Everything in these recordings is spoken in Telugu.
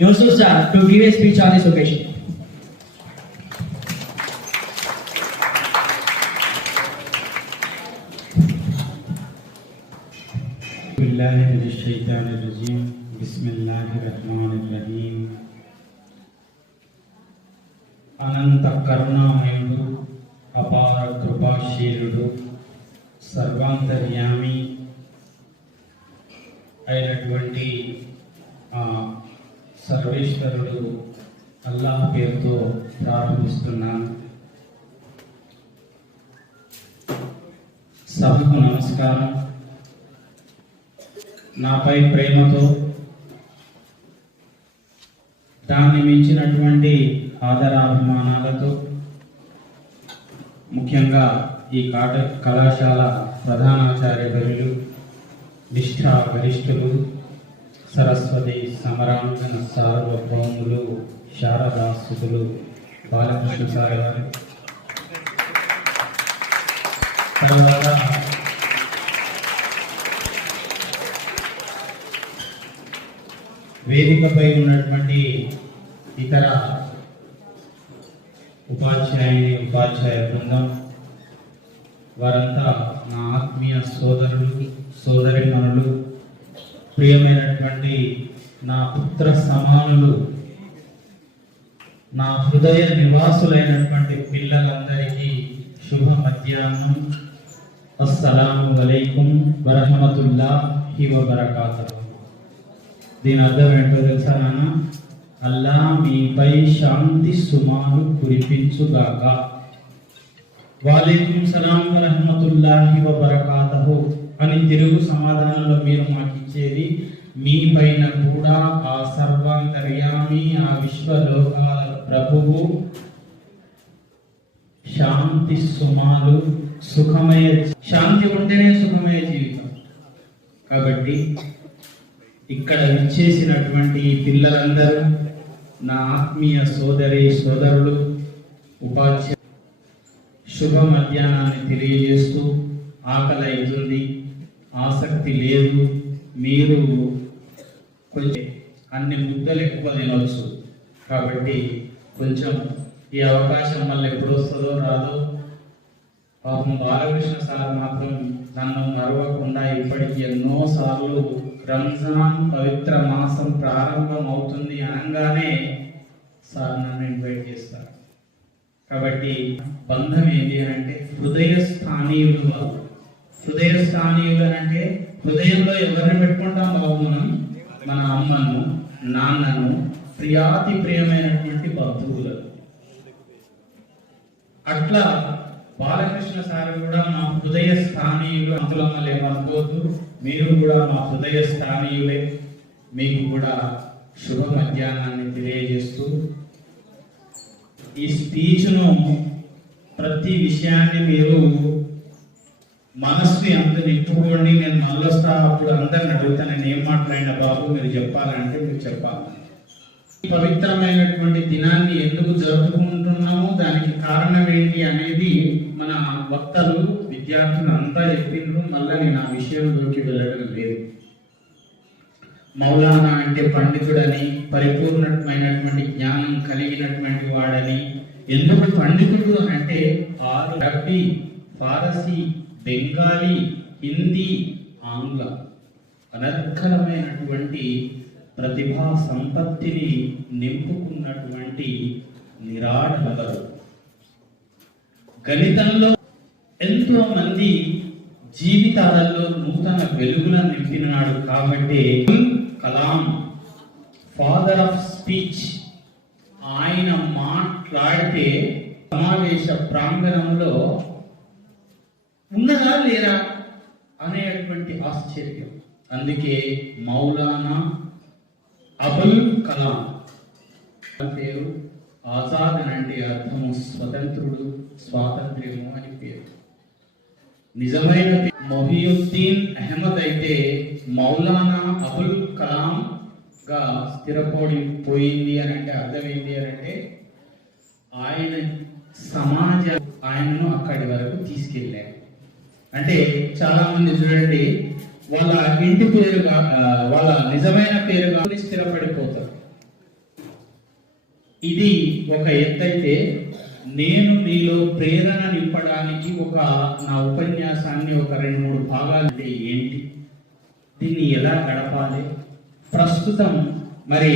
Yusuf sir to give a speech on this occasion. బిస్మిల్లాహిర్రహ్మానిర్రహీం. అనంత కరుణామయుడు, అపార కృపాశీలుడు, సర్వాంతర్యామి అయినటువంటి సర్వేశ్వరుడు అల్లాహ్ పేరుతో ప్రారంభిస్తున్నాను. సభకు నమస్కారం. నాపై ప్రేమతో, దాన్ని మించినటువంటి ఆదరాభిమానాలతో, ముఖ్యంగా ఈ కళాశాల ప్రధానాచార్య వర్యులు, నిష్ఠా వరిష్ఠులు, సరస్వతి సమరాంగన సార్వభౌములు, శారదాసులు బాలకృష్ణ సార్ గారు, తర్వాత వేదికపై ఉన్నటువంటి ఇతర ఉపాధ్యాయ బృందం, వారంతా నా ఆత్మీయ సోదరులు, సోదరిమణులు, ప్రియమైనటువంటి నా పుత్ర సమానులు, నా హృదయ నివాసులైనటువంటి పిల్లలందరికీ శుభ మధ్యాహ్నం. అస్సలాము అలైకుం వరహమతుల్లాహి వబరకాతుహు. దీని అర్థం ఏంటో తెలుసా నాన్న? అల్లా మీపై శాంతి సుమాలు కురిపించుగాక. వాలేకుం సలాం వరహమతుల్లాహి వబరకాతుహు అని తిరుగు సమాధానంలో మీరు మాకు ఇచ్చేది, మీ పైన కూడా ఆ సర్వాంతర్యామి, ఆ విశ్వలోకాల ప్రభువు శాంతి సుమాలు, సుఖమయ, శాంతి ఉంటేనే సుఖమయ జీవితం. కాబట్టి ఇక్కడ విచ్చేసినటువంటి పిల్లలందరూ నా ఆత్మీయ సోదరులు, ఉపాధ్యాయ శుభ మధ్యాహ్నాన్ని తెలియజేస్తూ, ఆకలి అవుతుంది, ఆసక్తి లేదు, మీరు కొంచెం అన్ని ముద్దలు ఎక్కువ తినవచ్చు. కాబట్టి కొంచెం ఈ అవకాశం మళ్ళీ ఎప్పుడు వస్తుందో రాదో. పాపం బాలకృష్ణ సార్ మాత్రం నన్ను మరవకుండా ఇప్పటికి ఎన్నో సార్లు రంజాన్ పవిత్ర మాసం ప్రారంభం అవుతుంది అనగానే సార్ నన్ను ఇన్వైట్ చేస్తారు. కాబట్టి బంధం ఏంటి అంటే హృదయ స్థానీయులు. వాళ్ళు హృదయ స్థానీయులు అంటే హృదయంలో ఎవరిని పెట్టుకుంటాం బాబు? మనం మన అమ్మను, నాన్నను, ప్రియాతి ప్రియమైనటువంటి బంధువులు. అట్లా బాలకృష్ణ సార్ కూడా మా హృదయ స్థానీయులు. అంతులమ్మలు ఏమనుకోవద్దు, మీరు కూడా మా హృదయ స్థానీయులే. మీకు కూడా శుభ మధ్యాహ్నాన్ని తెలియజేస్తూ, ఈ స్పీచ్ను ప్రతి విషయాన్ని మీరు మనస్సు ఎంత నింపుకోండి. నేను మళ్ళొస్తా, అప్పుడు అందరిని అడుగుతా, నేను ఏం మాట్లాడినా బాబు మీరు చెప్పాలంటే మీరు చెప్పాలి. ఈ పవిత్రమైనటువంటి దినాన్ని ఎందుకు జరుపుకుంటున్నాము, దానికి కారణం ఏంటి అనేది మన వక్తలు, విద్యార్థులు అంతా చెప్పిండ్రు. మళ్ళీ నేను ఆ విషయంలోకి వెళ్ళడం లేదు. మౌలానా అంటే పండితుడని, పరిపూర్ణమైనటువంటి జ్ఞానం కలిగినటువంటి వాడని. ఎందుకు పండితుడు అంటే అరబీ, ఫారసీ, బెంగాలీ, హిందీ, ఆంగ్ల అనర్ఘలమైనటువంటి ప్రతిభా సంపత్తిని నింపుకున్నటువంటి నిరాఢలరు. గణితంలో ఎంతో మంది జీవితాలలో నూతన వెలుగులను నింపినాడు. కాబట్టి కలాం, ఫాదర్ ఆఫ్ స్పీచ్, ఆయన మాట్లాడితే సమావేశ ప్రాంగణంలో ఉన్నదా లేరా అనేటువంటి ఆశ్చర్యం. అందుకే మౌలానా అబుల్ కలాం పేరు. ఆజాద్ అంటే అర్థము స్వతంత్రుడు, స్వాతంత్ర్యము అని పేరు. నిజమైన మొహియుద్దీన్ అహ్మద్ అయితే మౌలానా అబుల్ కలాం గా స్థిరపడిపోయింది అని అంటే అర్థం ఏంటి అని అంటే ఆయన సమాజ ఆయనను అక్కడి వరకు తీసుకెళ్ళారు. అంటే చాలా మంది చూడండి, వాళ్ళ ఇంటి పేరుగా, వాళ్ళ నిజమైన పేరుగా స్థిరపడిపోతారు. ఇది ఒక ఎత్తైతే, నేను మీలో ప్రేరణ నింపడానికి నా ఉపన్యాసాన్ని ఒక 2-3 భాగాలు అంటే ఏంటి, దీన్ని ఎలా గడపాలి, ప్రస్తుతం మరి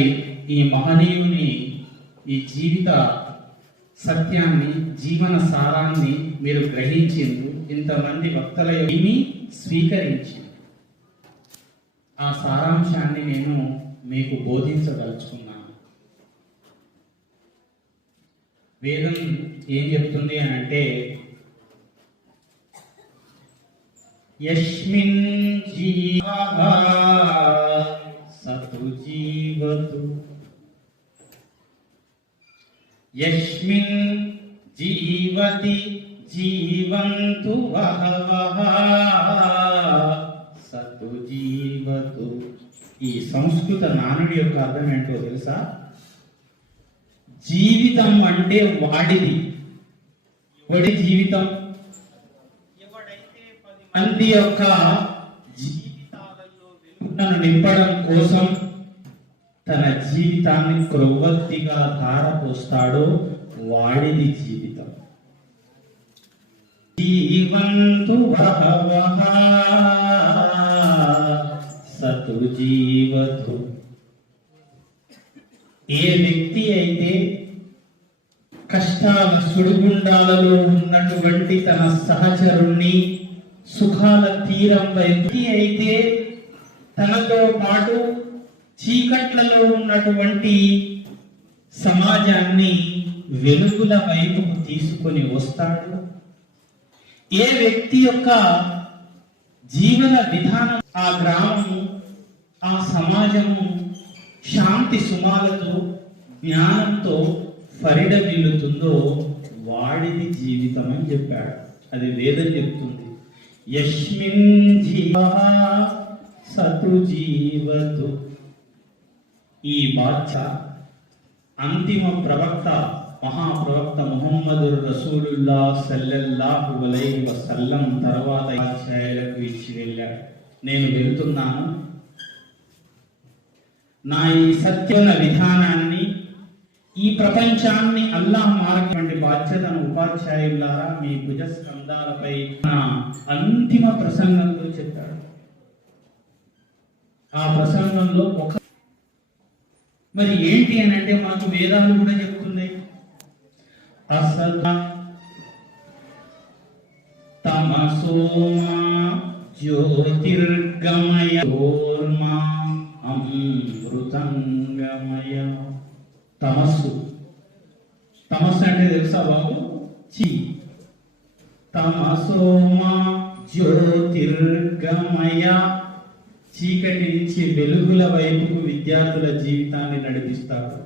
ఈ మహనీయుని ఈ జీవిత సత్యాన్ని, జీవన సారాన్ని మీరు గ్రహించిండ్రు, ఇంతమంది వక్తల ఏమి స్వీకరించి ఆ సారాంశాన్ని నేను మీకు బోధించదలుచుకున్నాను. వేదం ఏం చెప్తుంది అని అంటే, యస్మిన్ జీవః సతు జీవతు, యస్మిన్ జీవతి జీవంతు బహవః సతు జీవతు. ఈ సంస్కృత నానుడి యొక్క అర్థం ఏంటో తెలుసా? జీవితం అంటే వాడిది. ఎవడి జీవితం? ఎవడైతే 10 మంది యొక్క జీవితాలలో వెలుగును నింపడం కోసం తన జీవితాన్ని క్రొవ్వొత్తిగా ధారపోస్తాడో వాడిది జీవితం. జీవంతు బహవః సతు జీవతు. ఏ వ్యక్తి అయితే కష్టాల సుడిగుండాలలో ఉన్నటువంటి తన సహచరుణ్ణి సుఖాల తీరం వ్యక్తి అయితే తనతో పాటు చీకట్లలో ఉన్నటువంటి సమాజాన్ని వెలుగుల వైపుకు తీసుకొని వస్తాడు, ఏ వ్యక్తి యొక్క జీవన విధానం, ఆ గ్రామము, ఆ సమాజము శాంతి సుమాలతో, జ్ఞానంతో ఫరిడమిల్లుతుందో వాడిది జీవితం అని చెప్పాడు. అది వేదం చెప్తుంది. యస్మిన్ జీవః సతు జీవతు. ఈ బాధ్య అంతిమ ప్రవక్త, మహాప్రవక్త ముహమ్మదు రసూలుల్లాహ్ సల్లల్లాహు అలైహి వసల్లం తర్వాత అధ్యాయాలకు ఇచ్చి వెళ్ళాడు. నేను వెళ్తున్నాను, నా ఈ సత్యమైన విధానాన్ని, ఈ ప్రపంచాన్ని అల్లాహ్ మార్గం బాధ్యతను ఉపాధ్యాయులారా మీ భుజస్కంధాలపై నా అంతిమ ప్రసంగంలో చెప్పాడు. ఆ ప్రసంగంలో మరి ఏంటి అని అంటే, మనకు వేదాలు కూడా చెప్తున్నాయి. అసత తమసోమా జ్యోతిర్గమయ ఓర్మా అమృతంగమయ. తమస్సు, తమస్సు అంటే తెలుసా బాబు? తమసోమా జ్యోతిర్గమయ. చీకటి నుంచి వెలుగుల వైపుకు విద్యార్థుల జీవితాన్ని నడిపిస్తారు.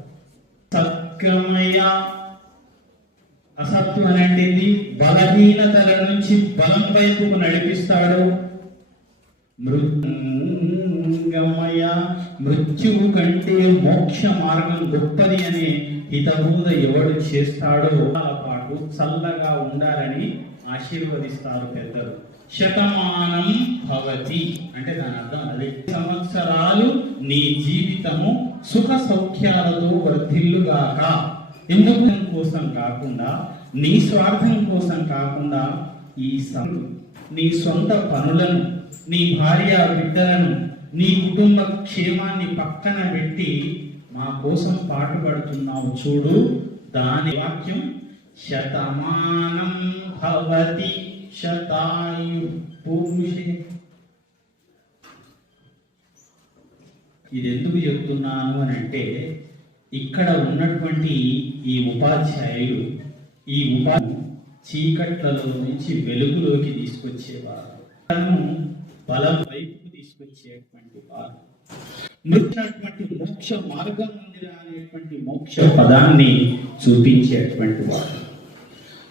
సద్గమయ, అసత్తు అంటే బలహీనతల నుంచి బలం వైపుకు నడిపిస్తాడు. మృత్యుంగమయ, మృత్యువు కంటే మోక్ష మార్గం గొప్పది అనే హితబోధ ఎవడు చేస్తాడో పాటు చల్లగా ఉండాలని ఆశీర్వదిస్తారు పెద్దలు. శతమానం భవతి అంటే దాని అర్థం అదే, సంవత్సరాలు నీ జీవితము సుఖ సౌఖ్యాలతో వర్ధిల్లుగాక. ఎందుకు కోసం కాకుండా, నీ స్వార్థం కోసం కాకుండా, నీ సొంత పనులను, నీ భార్య బిడ్డలను, నీ కుటుంబ క్షేమాన్ని పక్కన పెట్టి మా కోసం పాటుపడుతున్నావు చూడు, దాని వాక్యం శతమానం భవతి శతాయు పురుషే. ఇది ఎందుకు చెప్తున్నాను అని అంటే, ఇక్కడ ఉన్నటువంటి ఈ ఉపాధ్యాయులు ఈ చీకట్లలో నుంచి వెలుగులోకి తీసుకొచ్చేవారు, బలం వైపుకు తీసుకొచ్చేటువంటి వారు, మోక్ష మార్గం అనేటువంటి మోక్ష పదాన్ని చూపించేటువంటి వారు.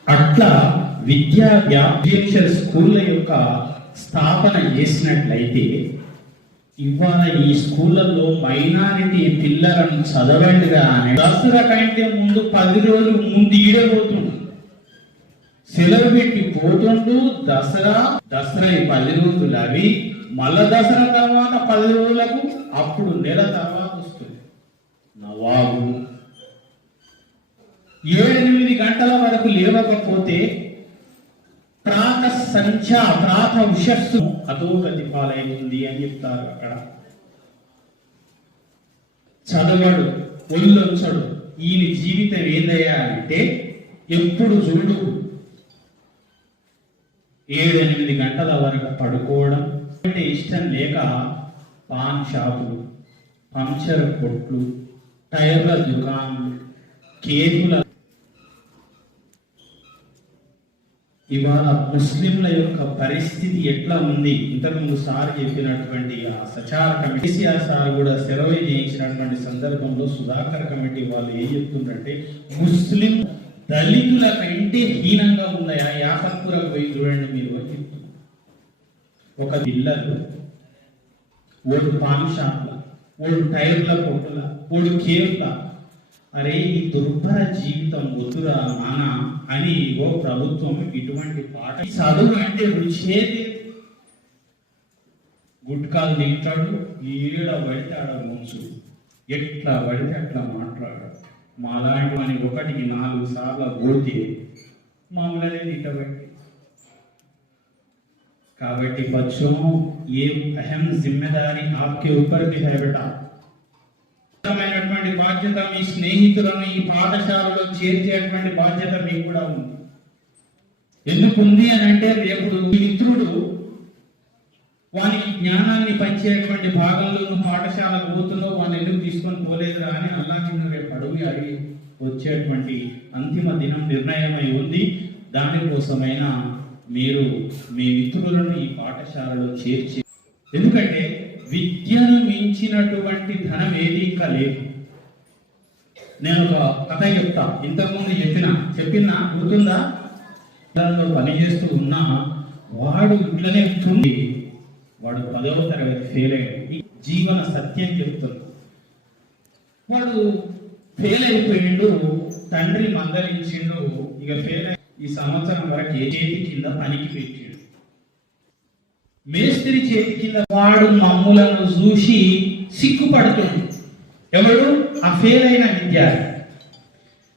అట్లా విద్యా వ్యాప్తించే స్కూళ్ళ యొక్క స్థాపన చేసినట్లయితే, ఇవాళ ఈ స్కూళ్ళల్లో మైనారిటీ పిల్లలను చదవండిరా అని దసరా కంటే ముందు 10 రోజులు ముందు ఈడబోతుండు, సెలవు పెట్టి పోతుండు. దసరా 10 రోజులు అవి, మళ్ళా దసరా తర్వాత 10 రోజులకు, అప్పుడు నెల తర్వాత వస్తుంది నవాబు, 7-8 గంటల వరకు లేవకపోతే ప్రాత ఉషస్సు అధోగతి పాలైతుంది అని చెప్తారు. అక్కడ చదవడు, ఒళ్ళొంచడు. ఈయన జీవితం ఏందయ్యా అంటే ఎప్పుడు చూడు 7-8 గంటల వరకు పడుకోవడం అంటే ఇష్టం లేక పాన్ షాపులు, పంచర్ కొట్లు, టైర్ల దుకాణాలు, కేకుల. ఇవాళ ముస్లింల యొక్క పరిస్థితి ఎట్లా ఉంది? ఇంతకుముందు సార్ చెప్పినటువంటి ఆ సచార కమిటీ, కేసీఆర్ సార్ కూడా సెలవు చేయించినటువంటి సందర్భంలో సుధాకర్ కమిటీ వాళ్ళు ఏం చెప్తుందంటే ముస్లిం దళితుల కంటే హీనంగా ఉన్నాయా? యాసత్పురకు పోయి చూడండి మీరు అని చెప్తున్నారు. ఒక పిల్లలు ఓడు పాన్ షాప్ల, ఓడు టైర్ల కొట్టుల, ఓడు కేఫ్ల. అరే ఈ దుర్భర జీవితం వద్దురా నాన్న అని ఓ ప్రభుత్వం ఇటువంటి పాట. చదువు అంటే రుచేది. గుట్కాలు తింటాడు, ఏడ పడితే ఆడ ముంచు, ఎట్లా పడితే అట్లా మాట్లాడాడు. మాలాంటి అని 1-4 సార్లు పోతే మామూలనే తిట్టబట్టి. కాబట్టి बच्चों ये अहम जिम्मेदारी आपके ऊपर भी है बेटा. బాధ్యత మీ స్నేహితులను ఈ పాఠశాలలో చేర్చేటువంటి బాధ్యత మీకు కూడా ఉంది. ఎందుకుంది అని అంటే రేపు మీ మిత్రుడు వానికి జ్ఞానాన్ని పంచేటువంటి భాగంలో నువ్వు పాఠశాలకు పోతున్నావు, వాడిని ఎందుకు తీసుకొని పోలేదురా అని అల్లాహ్ నిన్ను రేపు అడిగి వచ్చేటువంటి అంతిమ దినం నిర్ణయమై ఉంది. దానికోసమైనా మీరు మీ మిత్రులను ఈ పాఠశాలలో చేర్చి, ఎందుకంటే విద్యను మించినటువంటి ధనం ఏది ఇంకా లేదు. నేను ఒక కథ చెప్తా. ఇంతకుముందు చెప్పినా గుర్తుందా? పని చేస్తూ ఉన్నా వాడు ఇట్లనే ఉంటుంది. వాడు 10వ తరగతి ఫెయిల్ అయ్యాడు. జీవన సత్యం చెప్తాడు. వాడు ఫెయిల్ అయిపోయిండు, తండ్రి మందలించిండు. ఇక ఫెయిల్ ఈ సంవత్సరం వరకు ఏ చేతి కింద పనికి పెట్టాడు. మేస్త్రి చేతి కింద. వాడు మమ్ములను చూసి సిగ్గుపడుతుంది. ఎవడు? ఆ ఫెయిల్ అయిన విద్యార్థి.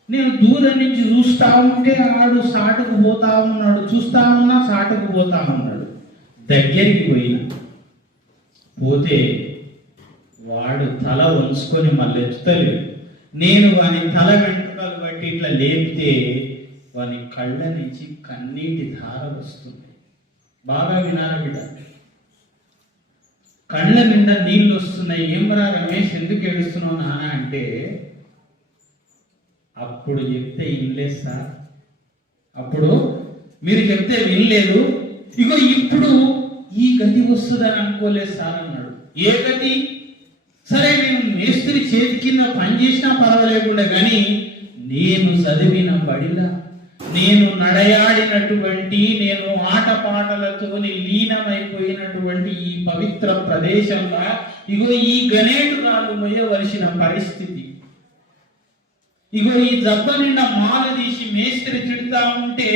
నేను దూరం నుంచి చూస్తా ఉంటే వాడు సాటుకు పోతా ఉన్నాడు, చూస్తా ఉన్నా సాటుకు పోతా ఉన్నాడు. దగ్గరికి పోతే వాడు తల వంచుకొని మళ్ళీ ఎత్తుతలేడు. నేను వాని తల వెంట్రుకలు బట్టి ఇట్లా లేపితే వాని కళ్ళ నుంచి కన్నీటి ధార వస్తుంది. బాగా వినాలి బిడ్డ. కళ్ళ నిండా నీళ్ళు వస్తున్నాయి. ఏమరా రమేష్ ఎందుకు ఏడుస్తున్నావు నాన్న అంటే, అప్పుడు చెప్తే వినలేదు సార్, అప్పుడు మీరు చెప్తే వినలేదు, ఇగో ఇప్పుడు ఈ గతి వస్తుందని అనుకోలేదు సార్ అన్నాడు. ఏ గతి? సరే నేను మేస్త్రి చేతి కింద పని చేసినా పర్వాలేకుండా కానీ నేను చదివిన బడిలా, నేను నడయాడినటువంటి, నేను ఆటపాటలతో లీనమైపోయినటువంటి ఈ పవిత్ర ప్రదేశంలో ఇగో ఈ గణేటురాలు మొయ్యవలసిన పరిస్థితి. ఇగో ఈ జబ్బ నిండా మాల తీసి మేస్త్రి తిడతా ఉంటే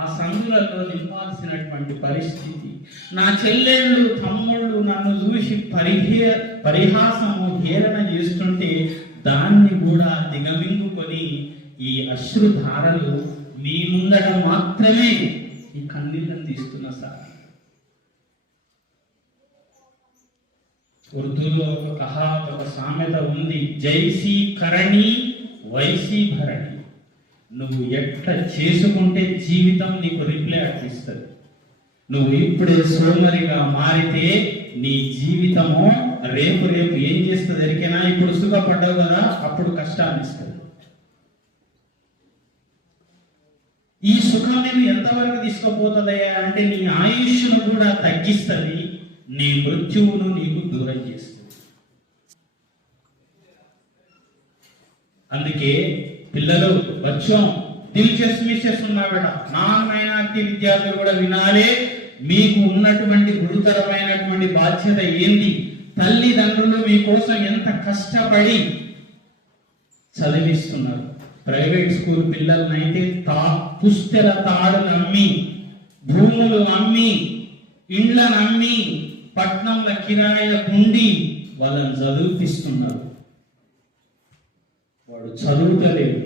ఆ సందులలో నింపాల్సినటువంటి పరిస్థితి. నా చెల్లెళ్ళు తమ్ముళ్ళు నన్ను చూసి పరిహాసము హేళన చేస్తుంటే దాన్ని కూడా దిగమింగుకొని ఈ అశ్రుధారలు మీ ముందట మాత్రమే ఈ కన్నీళ్ళను తీస్తున్నా సార్. ఉర్దూలో ఒక సామెత ఉంది, జైసీ కరణి వైసీ భరణి. నువ్వు ఎట్లా చేసుకుంటే జీవితం నీకు రిప్లై అట్లిస్తుంది. నువ్వు ఇప్పుడే సోమరిగా మారితే నీ జీవితము రేపు ఏం చేస్తుంది ఎరికేనా? ఇప్పుడు సుఖపడ్డావు కదా, అప్పుడు కష్టాన్ని ఇస్తుంది. ఈ సుఖం నేను ఎంతవరకు తీసుకుపోతుందయ్యా అంటే నీ ఆయుష్ను కూడా తగ్గిస్తుంది, నీ మృత్యువును నీకు దూరం చేస్తుంది. అందుకే పిల్లలు వచ్చాం దిల్చెస్ మిస్సెస్ ఉన్నా బేట, నాన్ మైనారిటీ విద్యార్థులు కూడా వినాలి. మీకు ఉన్నటువంటి గురుతరమైనటువంటి బాధ్యత ఏంది? తల్లిదండ్రులు మీకోసం ఎంత కష్టపడి చదివిస్తున్నారు. ప్రైవేట్ స్కూల్ పిల్లలనైతే పుస్తెల తాడులు అమ్మి, భూములు అమ్మి, ఇండ్లను అమ్మి, పట్నంల కిరాయిల కుండి వాళ్ళని చదివిపిస్తున్నారు. వాడు చదువుతలేడు,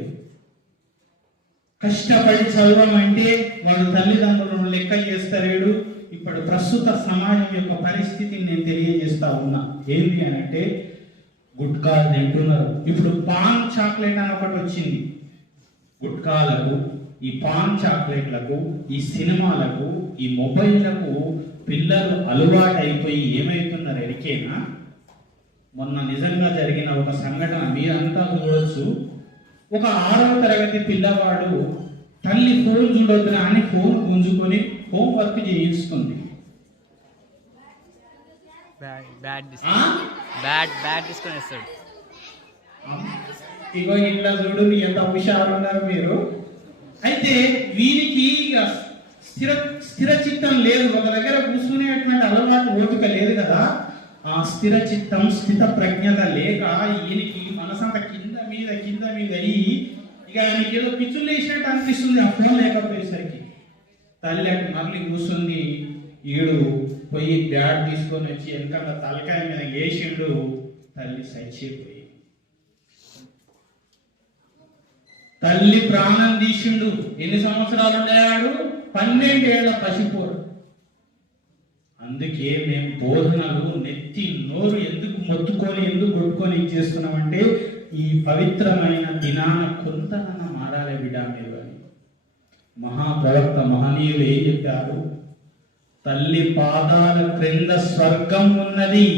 కష్టపడి చదవమంటే వాడు తల్లిదండ్రులను లెక్క చేస్తలేడు. ఇప్పుడు ప్రస్తుత సమాజం యొక్క పరిస్థితిని నేను తెలియజేస్తా ఉన్నా. ఏంటి అని అంటే గుట్కాలు తింటున్నారు. ఇప్పుడు పాన్ చాక్లెట్ అని ఒకటి వచ్చింది. గుట్కాలకు, ఈ పాన్ చాక్లెట్లకు, ఈ సినిమాలకు, ఈ మొబైల్లకు పిల్లలు అలవాటు అయిపోయి ఏమవుతున్నారు ఎరికేనా? మొన్న నిజంగా జరిగిన ఒక సంఘటన మీరంతా చూడొచ్చు. ఒక 6వ తరగతి పిల్లవాడు తల్లి ఫోన్ చూడొద్దురా అని ఫోన్ గుంజుకొని హోంవర్క్ చేయిస్తుంది. బ్యాడ్ తీసుకొని వస్తాడు. ఇగో ఇట్లా చూడు ఎంత హుషారు ఉన్నారు మీరు. అయితే వీరికి స్థిర చిత్తం లేదు, ఒక దగ్గర కూర్చునేటువంటి అలవాటు ఓపిక లేదు కదా. ఆ స్థిర చిత్తం స్థిత ప్రజ్ఞత లేక ఈయనకి మనసంతా కింద మీద అయ్యి ఇక ఆయనకి ఏదో పిచ్చులు వేసినట్టు అనిపిస్తుంది ఆ ఫోన్ లేకపోయేసరికి. తల్లి అటు మళ్ళీ కూర్చుంది. ఈడు పోయి బ్యాట్ తీసుకొని వచ్చి వెనకాల తలకాయ మీద వేసిండు. తల్లి సచ్చిపోయి తల్లి ప్రాణం తీసిండు. ఎన్ని సంవత్సరాలు ఉండేవాడు? 12 ఏళ్ల పసిపోరు. అందుకే మేము బోధనలు నెత్తి నోరు ఎందుకు మొత్తుకొని ఎందుకు కొట్టుకొని ఇచ్చేస్తున్నామంటే ఈ పవిత్రమైన దినాన కొంతనన్నా మారాలి బిడ్డ మీరు అని. మహాప్రవక్త మహనీయులు ఏం చెప్పారు? తల్లి పాదాల క్రింద స్వర్గం ఉన్నది,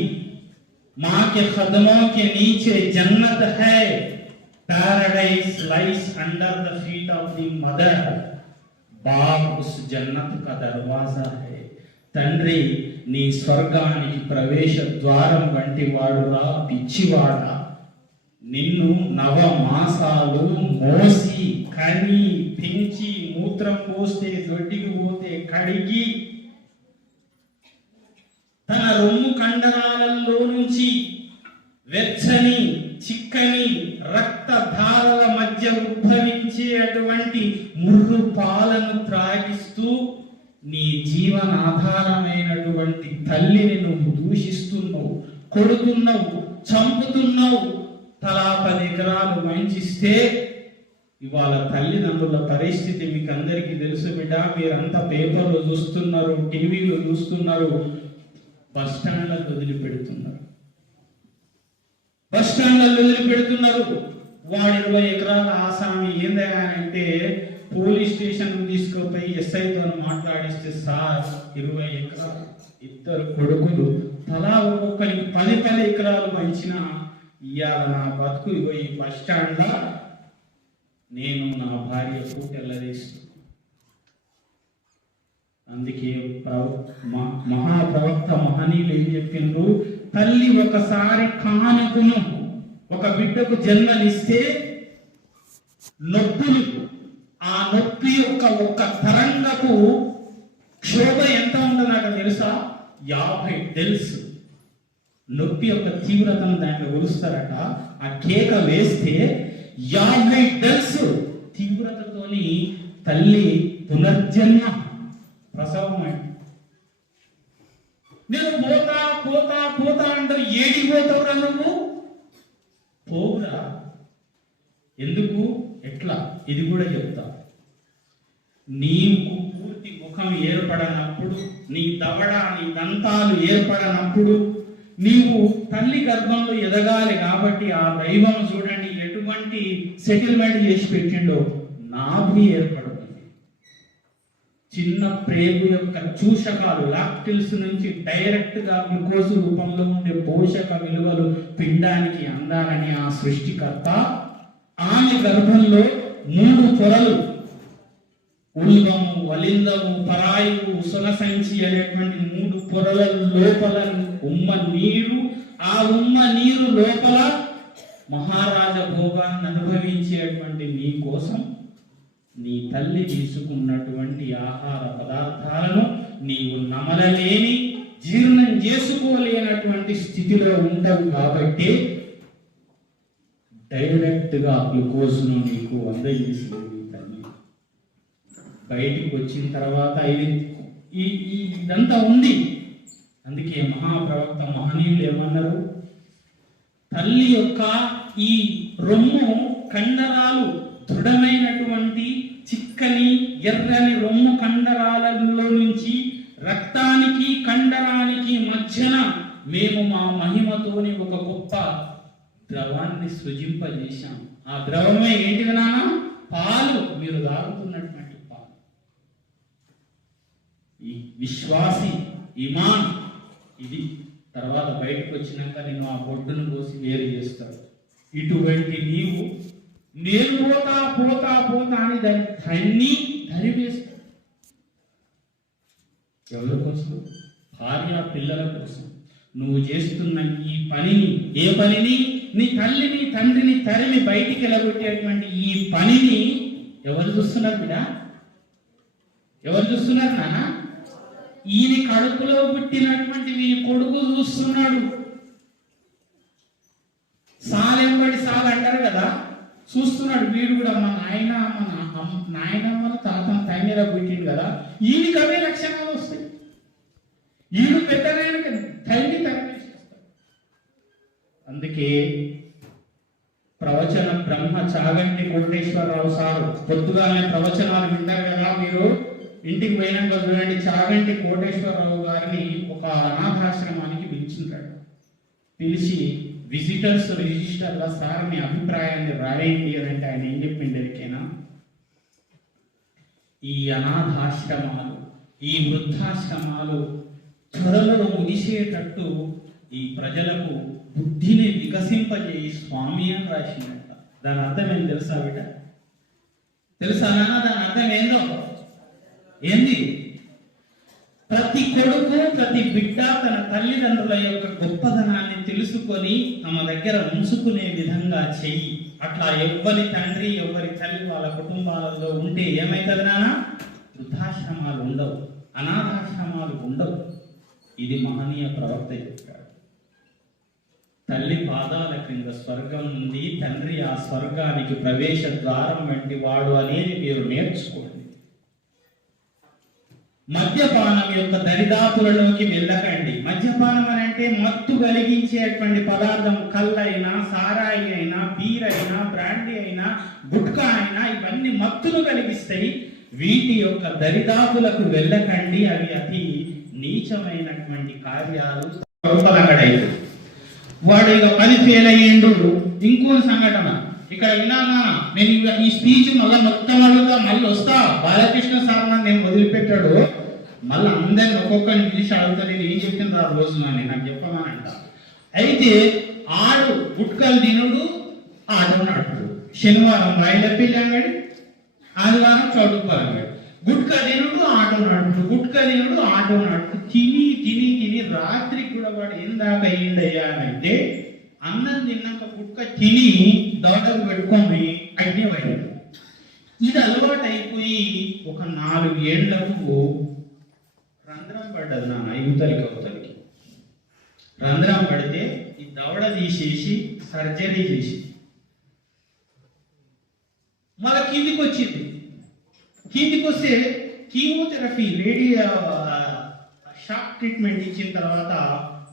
మాకే ఖదమో కే నీచే జన్నత్ హై, paradise lies under the feet of the mother, బాబ్ ఉస్ జన్నత్ కా దర్వాజా హై. తండ్రి నీ స్వర్గానికి ప్రవేశ ద్వారం వంటి వాడురా పిచ్చివాడ. నిన్ను 9 మాసాలు మోసి కని పెంచి మూత్రం పోస్తే దొడ్డికి పోతే కడిగి తన రొమ్ము కండరాలలో నుంచి వెచ్చని చిక్కని రక్తధారల మధ్య ఉద్భవించే అటువంటి ముర్రు పాలను త్రాగిస్తూ నీ జీవనాధారమైనటువంటి తల్లిని నువ్వు దూషిస్తున్నావు, కొడుతున్నావు, చంపుతున్నావు. తలా 10 ఎకరాలు వంచిస్తే ఇవాళ తల్లిదండ్రుల పరిస్థితి మీకు అందరికీ తెలుసు బిడ్డ. మీరంతా పేపర్లు చూస్తున్నారు, టీవీలు చూస్తున్నారు. బస్ స్టాండ్లకు వదిలిపెడుతున్నారు. వాడు 20 ఎకరాల ఆసామి ఏందంటే పోలీస్ స్టేషన్ తీసుకుపోయి ఎస్ఐతో మాట్లాడిస్తే సార్ 20 ఎకరాలు, 2 కొడుకులు, తలా ఒక్కొక్కరికి 10 ఎకరాలు పంచిన ఇవాళ నా బతుకు ఇగో ఈ బస్ స్టాండ్ లా నేను నా భార్యకు తెల్లదేస్తూ. అందుకే మహాప్రవక్త మహనీయులు ఏం చెప్పిండ్రు? తల్లి ఒకసారి కానుకను ఒక బిడ్డకు జన్మనిస్తే నొప్పులు, ఆ నొప్పి యొక్క ఒక్క తరంగపు క్షోభ ఎంత ఉంటుందో తెలుసా? 50 డెల్స్ నొప్పి యొక్క తీవ్రతను దాంట్లో కొలుస్తారట. ఆ కేక వేస్తే 50 డెల్స్ తీవ్రతతోని తల్లి పునర్జన్మ ప్రసవం. నేను పోతా అంటే ఏడికి పోతావురా నువ్వు? పోవురా. ఎందుకు ఎట్లా ఇది కూడా చెప్తా. నీకు పూర్తి ముఖం ఏర్పడనప్పుడు, నీ దవడ నీ దంతాలు ఏర్పడనప్పుడు నీవు తల్లి గర్భంలో ఎదగాలి. కాబట్టి ఆ దైవం చూడండి ఎటువంటి సెటిల్మెంట్ చేసి పెట్టిండో. నాభి ఏర్పడుతుంది. చిన్న ప్రేగు యొక్క చూషకాలు లాక్టిల్స్ నుంచి డైరెక్ట్ గా గ్లూకోజ్ రూపంలో ఉండే పోషక విలువలు పిండానికి అందాలని ఆ సృష్టికర్త ఆమె గర్భంలో 3 పొరలు, ఉల్బము, వలిందము, పరాయువు, సునసంచి అనేటువంటి 3 పొరల లోపల ఉమ్మ నీరు, ఆ ఉమ్మ నీరు లోపల మహారాజ భోగాన్ని అనుభవించేటువంటి నీ కోసం నీ తల్లి తీసుకున్నటువంటి ఆహార పదార్థాలను నీవు నమలలేని, జీర్ణం చేసుకోలేనటువంటి స్థితిలో ఉండవు. కాబట్టి డైరెక్ట్ గా గ్లూకోజ్ ను నీకు అందజేసింది తల్లి. బయటికి వచ్చిన తర్వాత ఇదంతా ఉంది. అందుకే మహాప్రవక్త మహనీయులు ఏమన్నారు? తల్లి యొక్క ఈ రొమ్ము కండరాలు దృఢమైనటువంటి చిక్కని ఎర్రని రొమ్ము కండరాలలో నుంచి రక్తానికి కండరానికి మధ్యన మేము మా మహిమతోని ఒక గొప్ప ద్రవాన్ని సృజింపజేశాం. ఆ ద్రవమే ఏంటిది నాన్న? పాలు. మీరు తాగుతున్నటువంటి పాలు. ఈ విశ్వాసి ఇమాన్ ఇది తర్వాత బయటకు వచ్చినాక నేను ఆ బొడ్డును కోసి వేరు చేస్తాడు. ఇటువంటి నీవు నేను పోతా పోతా పోతా అని దాన్ని తరివేస్తాడు. ఎవరి కోసం? భార్య పిల్లల కోసం. నువ్వు చేస్తున్న ఈ పనిని, ఏ పనిని? నీ తల్లిని తండ్రిని తరిమి బయటికి వెళ్ళగొట్టేటువంటి ఈ పనిని ఎవరు చూస్తున్నారు బిడ్డ? ఎవరు చూస్తున్నారు నాన్న? ఈయన కడుపులో పుట్టినటువంటి వీని కొడుకు చూస్తున్నాడు. సాలెంబడి సాలు అంటారు కదా, చూస్తున్నాడు. వీడు కూడా మా నాయనమ్మను తాతను తైమీర పుట్టిండు కదా, ఈయనకి అవే లక్షణాలు వస్తాయి. ఈడు పెద్దనైన తల్లి తరవేసేస్తాడు. అందుకే ప్రవచన బ్రహ్మ చాగంటి కోటేశ్వరరావు సారు పొద్దుగానే ప్రవచనాలు వింటారు కదా మీరు. ఇంటికి పోయినాక చూడండి, చాగంటి కోటేశ్వరరావు గారిని ఒక అనాథాశ్రమానికి పిలిచింటాడు. పిలిచి విజిటర్స్ రిజిస్టర్లో సార్ మీ అభిప్రాయాన్ని రాయండి అని అంటే ఆయన ఏం చెప్పిండు ఎరికేనా? ఈ అనాథాశ్రమాలు, ఈ వృద్ధాశ్రమాలు త్వరలో ముగిసేటట్టు ఈ ప్రజలకు బుద్ధిని వికసింపజేయి స్వామి అని రాసిందట. దాని అర్థం ఏం తెలుసా బిడ్డ? తెలుసా నాన్న దాని అర్థం ఏందో? ఏంది? ప్రతి కొడుకు ప్రతి బిడ్డ తన తల్లిదండ్రుల యొక్క గొప్పదనాన్ని తెలుసుకొని తమ దగ్గర ఉంచుకునే విధంగా చెయ్యి. అట్లా ఎవ్వరి తండ్రి ఎవ్వరి తల్లి వాళ్ళ కుటుంబాలలో ఉంటే ఏమైతుంది నాన్న? వృద్ధాశ్రమాలు ఉండవు, అనాథాశ్రమాలు ఉండవు. ఇది మహనీయ ప్రవక్త చెప్పాడు. తల్లి పాదాల క్రింద స్వర్గం ఉంది, తండ్రి ఆ స్వర్గానికి ప్రవేశ ద్వారం వంటి వాడు అనేది మీరు నేర్చుకోండి. మద్యపానం యొక్క దరిదాపులలోకి వెళ్ళకండి. మద్యపానం అని అంటే మత్తు కలిగించేటువంటి పదార్థం. కళ్ళైనా, సారాయి అయినా, బీర్ అయినా, బ్రాండీ అయినా, గుట్కా అయినా ఇవన్నీ మత్తును కలిగిస్తాయి. వీటి యొక్క దరిదాపులకు వెళ్ళకండి. అవి అతి నీచమైనటువంటి కార్యాలు. వాడు ఇక పని ఫెయిల్ అయ్యిండు. ఇంకో సంఘటన ఇక్కడ విన్నానా? నేను ఈ స్పీచ్ మళ్ళీ మొత్తం అడుగుతా, మళ్ళీ వస్తా. బాలకృష్ణ సార్ నేను వదిలిపెట్టాడు. మళ్ళీ అందరిని ఒక్కొక్కరిని పిలిచి అడుగుతా, నేను ఏం చెప్పింది ఆ రోజు అని నాకు చెప్పమనంట. అయితే ఆడు గుట్కలు తినుడు, ఆటో నడుపుడు. శనివారం రైలపిల్లి అంగడి, ఆదివారం చౌటుప్పల్ అంగడి. గుట్కా తినుడు, ఆటో నడుపుడు, గుట్కా తినుడు, ఆటో నడుపుడు. తిని తిని తిని రాత్రి కూడా వాడు ఎందాక అయ్యిందయ్యా అంటే అన్నం తిన్నాక గుట్క తిని దోటకు పెట్టుకొని అగ్ని పడ్డాడు. ఇది అలవాటు అయిపోయి ఒక 4 ఏళ్లకు రంధ్రం పడ్డది నాన్న, యువతలికి అవతలికి రంధ్రం పడితే ఈ దవడ తీసేసి సర్జరీ చేసి మళ్ళీ కిందికి వచ్చింది. కిందికి వస్తే కీమోథెరపీ, రేడియో షాక్ ట్రీట్మెంట్ ఇచ్చిన తర్వాత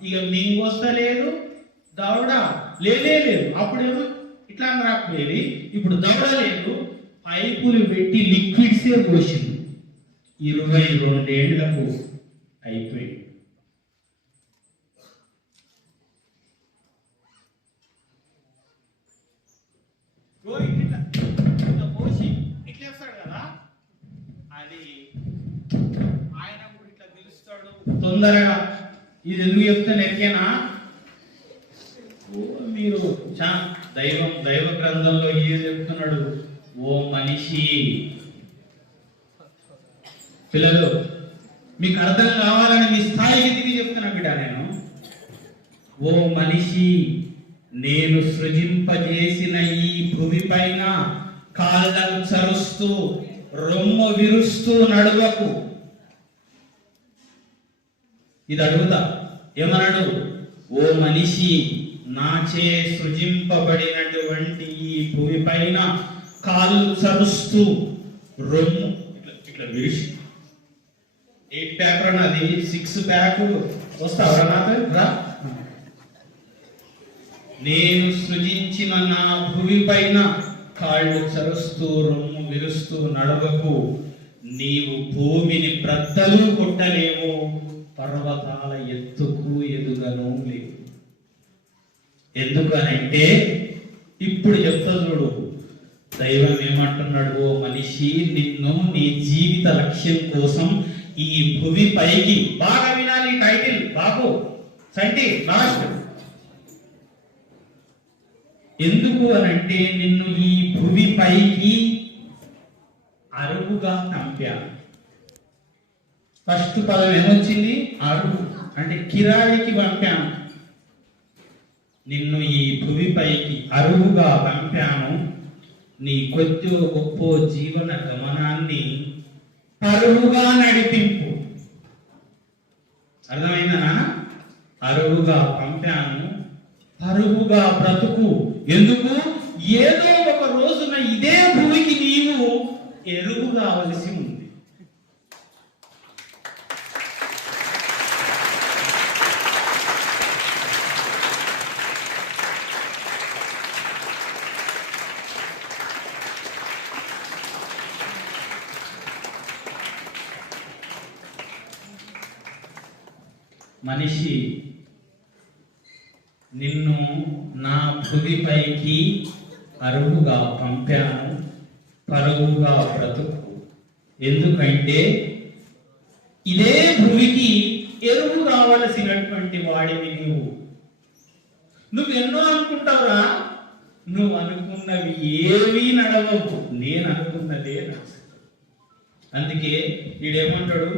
ఇక మింగొస్తలేదు, దవడ లేదు. అప్పుడేమో ఇట్లా రాకపోయేది, ఇప్పుడు దవడ లేదు. పైపులు పెట్టి లిక్విడ్సే పోసింది. 22 ఏళ్లకు అయిపోయింది. పోసి ఇట్లా వేస్తాడు కదా, అది ఆయన కూడా ఇట్లా పిలుస్తాడు తొందరగా. ఇది ఎందుకు చెప్తాను ఎరికేనా? మీరు దైవ గ్రంథంలో ఏం చెప్తున్నాడు? ఓ మనిషి, పిల్లలు మీకు అర్థం కావాలని మీ స్థాయికి దిగి చెప్తున్నా బిడ్డ నేను. ఓ మనిషి, నేను సృజింపజేసిన ఈ భూమి పైన కాళ్ళను చరుస్తూ రొమ్ము విరుస్తూ నడవకు. ఇది అడుగుతా, ఏమన్నాడు? ఓ మనిషి, నాచే సృజింపబడినటువంటి ఈ భూమి పైన కాళ్ళు చరుస్తూ రొమ్ము ఇట్లా విరిచి 8 ప్యాక్ అన్నది 6 ప్యాక్ వస్తావరా నాతో రా. నేను సృజించిన నా భూమి పైన కాళ్ళు చరుస్తూ రొమ్ము విరుస్తూ నడవకు. నీవు భూమిని బ్రద్దలు కొట్టలేవు, పర్వతాల ఎత్తుకు ఎదుగను లేవు. ఎందుకనంటే ఇప్పుడు చెప్తా చూడు, దైవం ఏమంటున్నాడు, ఓ మనిషి, నిన్ను నీ జీవిత లక్ష్యం కోసం ఈ భూమి పైకి, బాగా వినాలి టైటిల్ బాబు సంటి లాస్ట్, ఎందుకు అనంటే నిన్ను ఈ భూమి పైకి అరుగుగా పంపాను. ఫస్ట్ పదం ఏమొచ్చింది, అరుగు అంటే కిరాయికి పంపాను. నిన్ను ఈ భూమి పైకి అరుగుగా పంపాను. నీ కొద్దో గొప్ప జీవన గమనాన్ని పరుగుగా నడిపింపు. అర్థమైందా? అరుగుగా పంపాను, పరుగుగా బ్రతుకు. ఎందుకు? ఏదో ఒక రోజున ఇదే భూమికి నీవు ఎరుగు కావలసి ఉంది. మనిషి, నిన్ను నా భూమిపైకి అరుగుగా పంపాను, పరుగుగా బ్రతుకు. ఎందుకంటే ఇదే భూమికి ఎరువు రావలసినటువంటి వాడివి నువ్వు. నువ్వెన్నో అనుకుంటావురా, నువ్వు అనుకున్నవి ఏవీ నడవవు, నేను అనుకున్నదే నడుస్తుంది. అందుకే వీడేమంటాడు,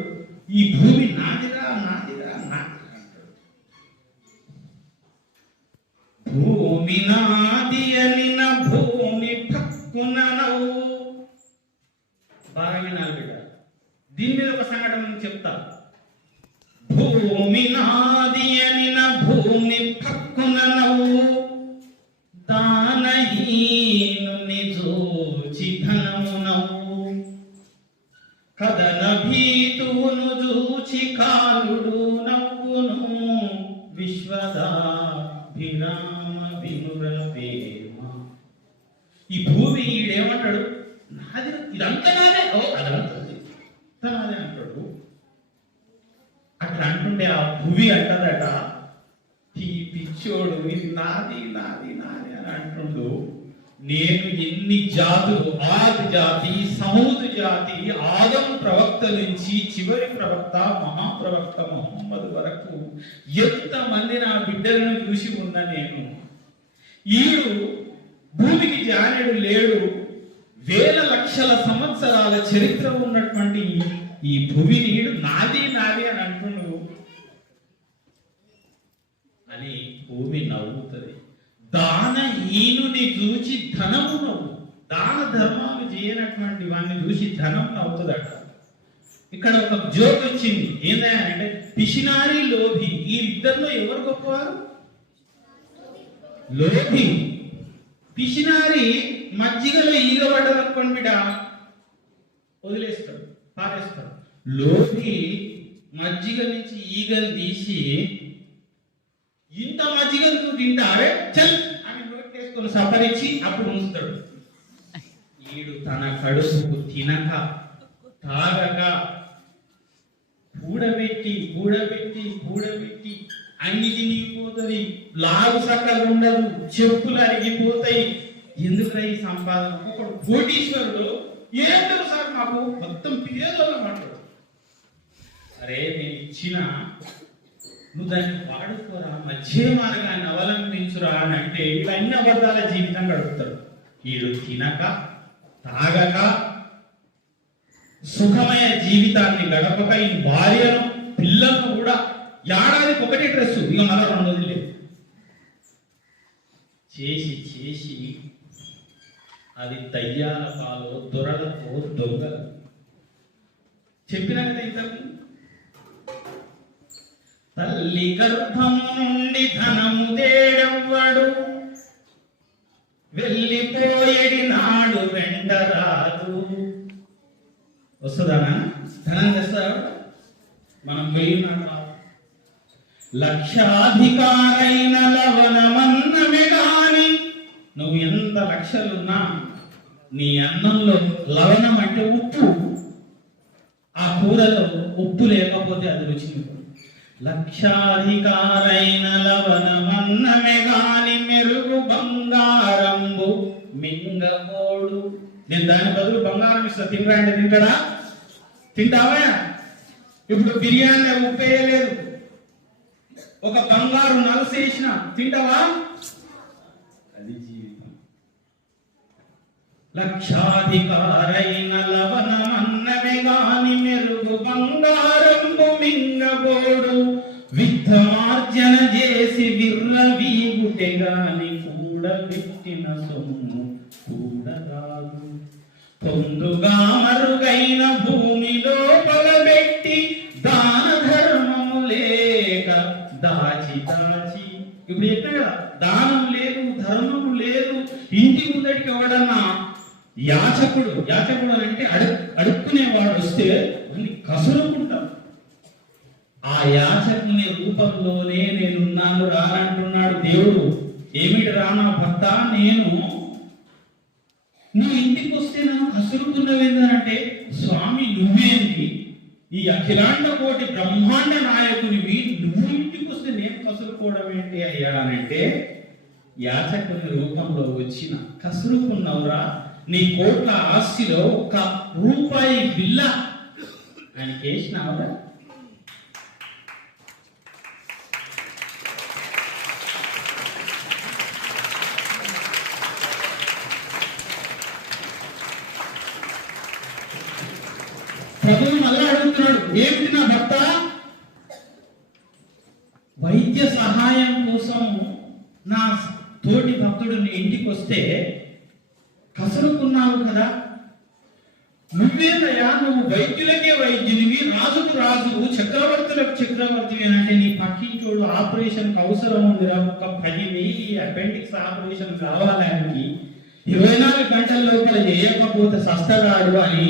ఈ భూమి నాదిరా నాదిరా నాదిరా అంటాడు. భూమి నాది అనిన భూమి పక్కున నవ్వు. బాగా వినాలి బిడ్డ, దీని మీద ఒక సంఘటన నేను చెప్తా. భూమి నాది అనిన భూమి పక్కున నవ్వు, దానహీను నిజోచి ధనము నవ్వు, కదన భీతును జూచి కాలుడు నవ్వును, విశ్వదాభిరామ వినుర ప్రేమ. ఈ భూమి ఈడేమంటాడు, నాది, ఇదంతా నాదే, ఓ అదంతా నాదే అంటాడు. అట్లా అంటుండే ఆ భూమి అంటదట, ఈ పిచ్చోడు ఇది నాది నాది నాది అని అంటుండు. నేను ఎన్ని జాతులు, ఆది జాతి, సమూదు జాతి, ఆదం ప్రవక్త నుంచి చివరి ప్రవక్త మహాప్రవక్త ముహమ్మద్ వరకు ఎంతమంది నా బిడ్డలను చూసి ఉన్నా నేను. ఈడు భూమికి జానుడు లేడు. వేల లక్షల సంవత్సరాల చరిత్ర ఉన్నటువంటి ఈ భూమి నీడు నాది నాది అని అంటుండు అని భూమి నవ్వుతుంది. దానహీనుని చూచి ధనము నవ్వు. దాన ధర్మాలు చేయనటువంటి వాడిని చూసి ధనం నవ్వుతుందట. ఇక్కడ ఒక జోక్ వచ్చింది, ఏంటంటే పిసినారి లోభి, ఈ ఇద్దరిలో ఎవరు గొప్పవారు? లోభి. పిసినారి మజ్జిగలో ఈగ పడ్డదనుకోండి బిడ్డ, వదిలేస్తాడు, పారేస్తాడు. లోభి మజ్జిగ నుంచి ఈగలు తీసి, ఇంత మజ్జిగలు నువ్వు తింటావే చల్ అని నోటేసుకొని సపరించి అప్పుడు ఉంచుతాడు. ఈడు తన కడుపుకు తినక తాగక కూడబెట్టి కూడబెట్టి కూడబెట్టి అన్ని తినిగిపోతుంది, లాగు సక్కలు ఉండదు, చెప్పులు అరిగిపోతాయి. ఎందుకు ఈ సంపాదన? ఒకడు కోటీశ్వరుడు, ఏంటో సార్ మాకు మొత్తం పేదోళ్ళం అంటాడు. అరే నేను ఇచ్చిన, నువ్వు దాన్ని వాడుకోరా, మధ్య మార్గాన్ని అవలంబించురా అని అంటే ఇవన్నీ అబద్ధాల జీవితం గడుపుతాడు. వీడు తినక తాగక సుఖమయ జీవితాన్ని గడపక ఈ భార్యను పిల్లలను కూడా ఏడాదికి ఒకటే డ్రెస్, ఇక మళ్ళీ 2 రోజులు లేదు చేసి చేసి అది దయ్యాల పాలో దొరలతో దొంగలు. చెప్పినా కదా ఇంతకు, తల్లి గర్భము నుండి ధనము తేడవ్వడు, వెళ్ళిపోయేడి నాడు వెంట రాదు. వస్తుందానా? ధనం తెస్తాడు, మనం పోయినాడు. లక్షాధికారైన లవణమన్నమే గాని, నువ్వు ఎంత లక్షలున్నా నీ అన్నంలో లవణం అంటే ఉప్పు, ఆ కూరలో ఉప్పు లేకపోతే అది రుచిని లక్షాధికారైన లవణమన్నమే గాని మెరుగు బంగారంబు మింగబోడు. నేను దాని బదులు బంగారం ఇస్తా, తినరా అంటే తింటాడా? తింటావా? ఇప్పుడు బిర్యానీ ఉప్పు వేయలేదు, ఒక బంగారు నలసేసిన తింటావా? అది జీవితం. లక్షాధికారైన లవణమన్నమే గాని మెరుగు బంగారంబు మింగబోడు. విత్తమార్జన చేసి విర్రవీగుటె గాని కూడబెట్టిన సొమ్ము కూడరాదు. పొందుగా మరుగైన భూమి లోపల పెట్టి దాన ధర్మము లేక దాచి దాచి. ఇప్పుడు చెప్పా కదా, దానం లేదు, ధర్మము లేదు. ఇంటి ముందటికి ఎవడన్నా యాచకుడు అంటే అడుక్కునేవాడు వస్తే అన్ని కసురుకుంటాం. ఆ యాచకుని రూపంలోనే నేనున్నాను రానంటున్నాడు దేవుడు. ఏమిటి రానా భక్త, నేను నీ ఇంటికి వస్తే నన్ను కసురుకున్నవేందనంటే, స్వామి నువ్వేంటి, ఈ అఖిలాండ కోటి బ్రహ్మాండ నాయకునివి, నువ్వు ఇంటికి వస్తే నేను కసురుకోవడం ఏంటి అయ్యా అంటే, యాచకుని రూపంలో వచ్చిన కసురుకున్నవురా. నీ కోట్ల ఆస్తిలో ఒక్క రూపాయి బిల్ల ఆయనకి వేసినావురా. ప్రభువు మళ్ళా అడుగుతున్నాడు, ఏమిటి నా భక్త, వైద్య సహాయం కోసం నా తోటి భక్తుడు నీ ఇంటికి వస్తే కసురుకున్నావు కదా, నువ్వేదయ్యా, నువ్వు వైద్యులకే వైద్యునివి, రాజుకు రాజువు, చక్రవర్తులకు చక్రవర్తివి అంటే నీ పక్కింటోడు ఆపరేషన్కి అవసరం ఉందిరా, ఒక 10,000 అపెండిక్స్ ఆపరేషన్ కావాలని 24 గంటల లోపల చేయకపోతే సస్తగాడు అని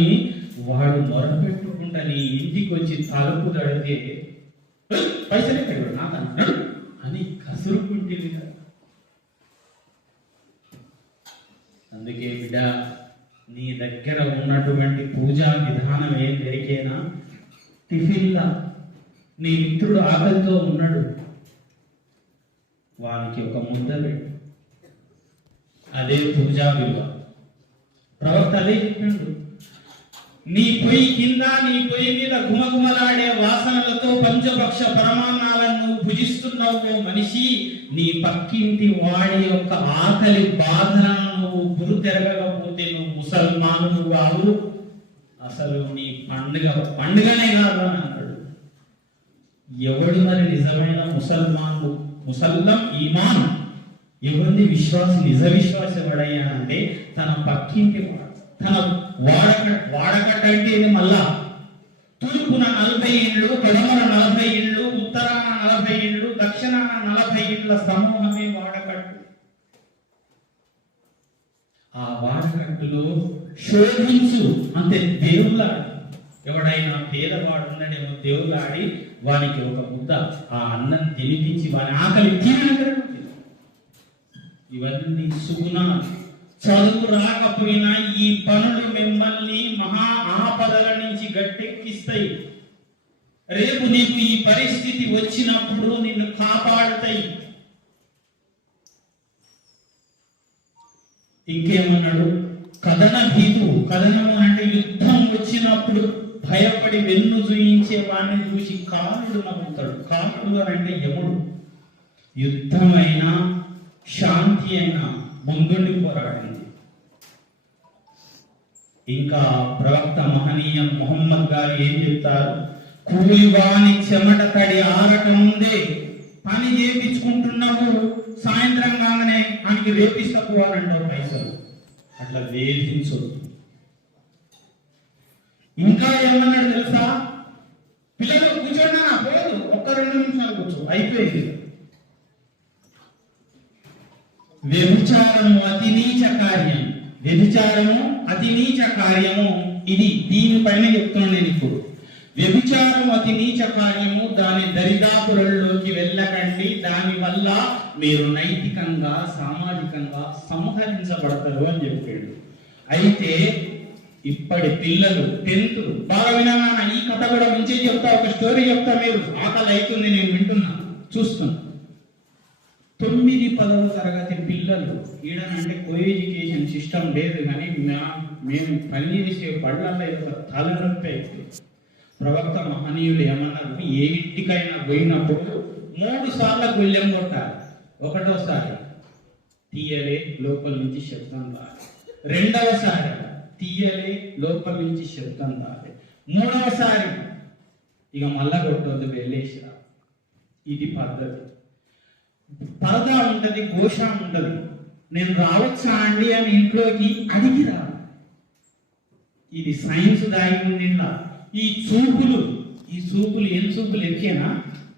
వాడు మొరపెట్టుకుంటా నీ ఇంటికి వచ్చి తలుపు తడితే పైసలు ఎక్కడ నాకన్నాడు అని కసురుకుంటుంది. అందుకే బిడ్డ, నీ దగ్గర ఉన్నటువంటి పూజా విధానం ఏం జరిగేనా, టిఫిన్లా నీ మిత్రుడు ఆకలితో ఉన్నాడు, వానికి ఒక ముద్ద పెట్టు, అదే పూజా విలువ. ప్రవక్త అదే చెప్పిండు, నీ పొయ్యి కింద నీ పొయ్యి మీద గుమగుమలాడే వాసనలతో పంచభక్ష పరమాన్నాలను భుజిస్తున్నావు మనిషి, నీ పక్కింటి వాడి యొక్క ఆకలి బాధలను నువ్వు గురుతెరగకపోతే నువ్వు ముసల్మాను కాదు, అసలు నీ పండుగనే కాదు అని అన్నాడు. ఎవడు మరి నిజమైన ముసల్లం ఈమాన్, ఎవరిని విశ్వాసం, నిజ విశ్వాసం ఎవడయ్యా అంటే తన పక్కింటి వాడు. తన వాడకట్ట అంటే ఇది మళ్ళా తూర్పున 40 ఇళ్ళు, పడమర 40 ఇళ్ళు, ఉత్తరాన 40 ఇళ్ళు, దక్షిణాన 40 ఇళ్ళ సమూహమే వాడకట్టు. ఆ వాడకట్టులో శోభించు అంటే దేవుళ్ళాడి, ఎవడైనా పేదవాడు ఉన్నాడేమో దేవుళ్ళాడి వానికి ఒక ముద్ద ఆ అన్నం తినిపించి వాని ఆకలి తీరగలరు. ఇవన్నీ సుగుణాలు. చదువు రాకపోయినా ఈ పనులు మిమ్మల్ని మహా ఆపదల నుంచి గట్టెక్కిస్తాయి. రేపు నీకు ఈ పరిస్థితి వచ్చినప్పుడు నిన్ను కాపాడుతాయి. ఇంకేమన్నాడు, కథనము అంటే యుద్ధం వచ్చినప్పుడు భయపడి వెన్ను చూయించే వాడిని చూసి కాలుడు నవ్వుతాడు. కాలుడు అంటే యముడు. యుద్ధమైనా శాంతి అయినా ముందుండి పోరాడింది. ఇంకా ప్రవక్త మహనీయం మొహమ్మద్ గారు ఏం చెప్తారు, కూలివాని చెమట తడి ఆరక ముందే పని చేపించుకుంటున్నావు, సాయంత్రం కాగానే ఆయనకి రేపిస్తపోవాలంటావు పైసలు. అట్లా వేధించదు. ఇంకా ఏమన్నాడు తెలుసా, పిల్లలు కూర్చోండి నా పోదు, ఒక్క 2 నిమిషాలు కూర్చో, అయిపోయింది. వ్యభిచారము అతి నీచ కార్యం, వ్యభిచారము అతి నీచ కార్యము. ఇది దీనిపైన చెప్తున్నాను నేను ఇప్పుడు. వ్యభిచారం అతి నీచ కార్యము, దాని దరిదాపులలోకి వెళ్ళకండి, దాని వల్ల మీరు నైతికంగా సామాజికంగా సంహరించబడతారు అని చెప్పాడు. అయితే ఇప్పటి పిల్లలు 10th బాగా వినాలన్న, ఈ కథ కూడా మంచిగా చెప్తా, ఒక స్టోరీ చెప్తా, మీరు ఆకలి అవుతుంది, నేను వింటున్నా చూస్తున్నా. 9, 10వ తరగతి పిల్లలు ఈడనంటే కో ఎడ్యుకేషన్ సిస్టమ్ లేదు, కానీ మేము పనిచేసే బళ్ళల్లో తలనొప్పి అయితే ప్రవక్త మహనీయులు ఏమన్నారు, ఏ ఇంటికైనా పోయినప్పుడు 3 సార్లు గుళ్ళెం కొట్టాలి. 1వసారి తీయలే, లోపల నుంచి శబ్దం రాలి. 2వసారి తీయలే, లోపల నుంచి శబ్దం రాలి. 3వసారి ఇక మళ్ళా కొట్టొద్దు, వెళ్ళేసిరా. ఇది పద్ధతి. పరదా ఉంటది, ఘోష ఉంటది. నేను రావచ్చా అండి అని ఇంట్లోకి అడిగిరా. ఇది సైన్స్ దాగి ఉండిందా. ఈ చూపులు ఏం చూపులు ఎక్కేనా,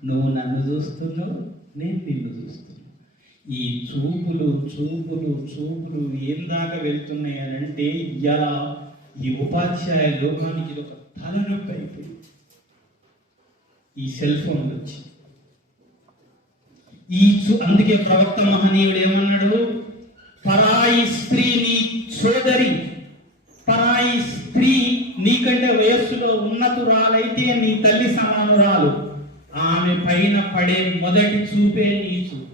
నువ్వు నన్ను చూస్తున్నావు, నేను నిన్ను చూస్తున్నా. ఈ చూపులు ఏం దాకా వెళ్తున్నాయి అని అంటే, ఇలా ఈ ఉపాధ్యాయ లోకానికి ఇది ఒక తలనొప్పి అయిపోయింది. ఈ సెల్ ఫోన్ వచ్చి అందుకే ప్రవక్త మహనీయుడు ఏమన్నాడు, పరాయి స్త్రీ నీ సోదరి, పరాయి స్త్రీ నీకంటే వయస్సులో ఉన్నతురాలైతే నీ తల్లి సమానురాలు, ఆమె పైన పడే మొదటి చూపే నీ చూపు.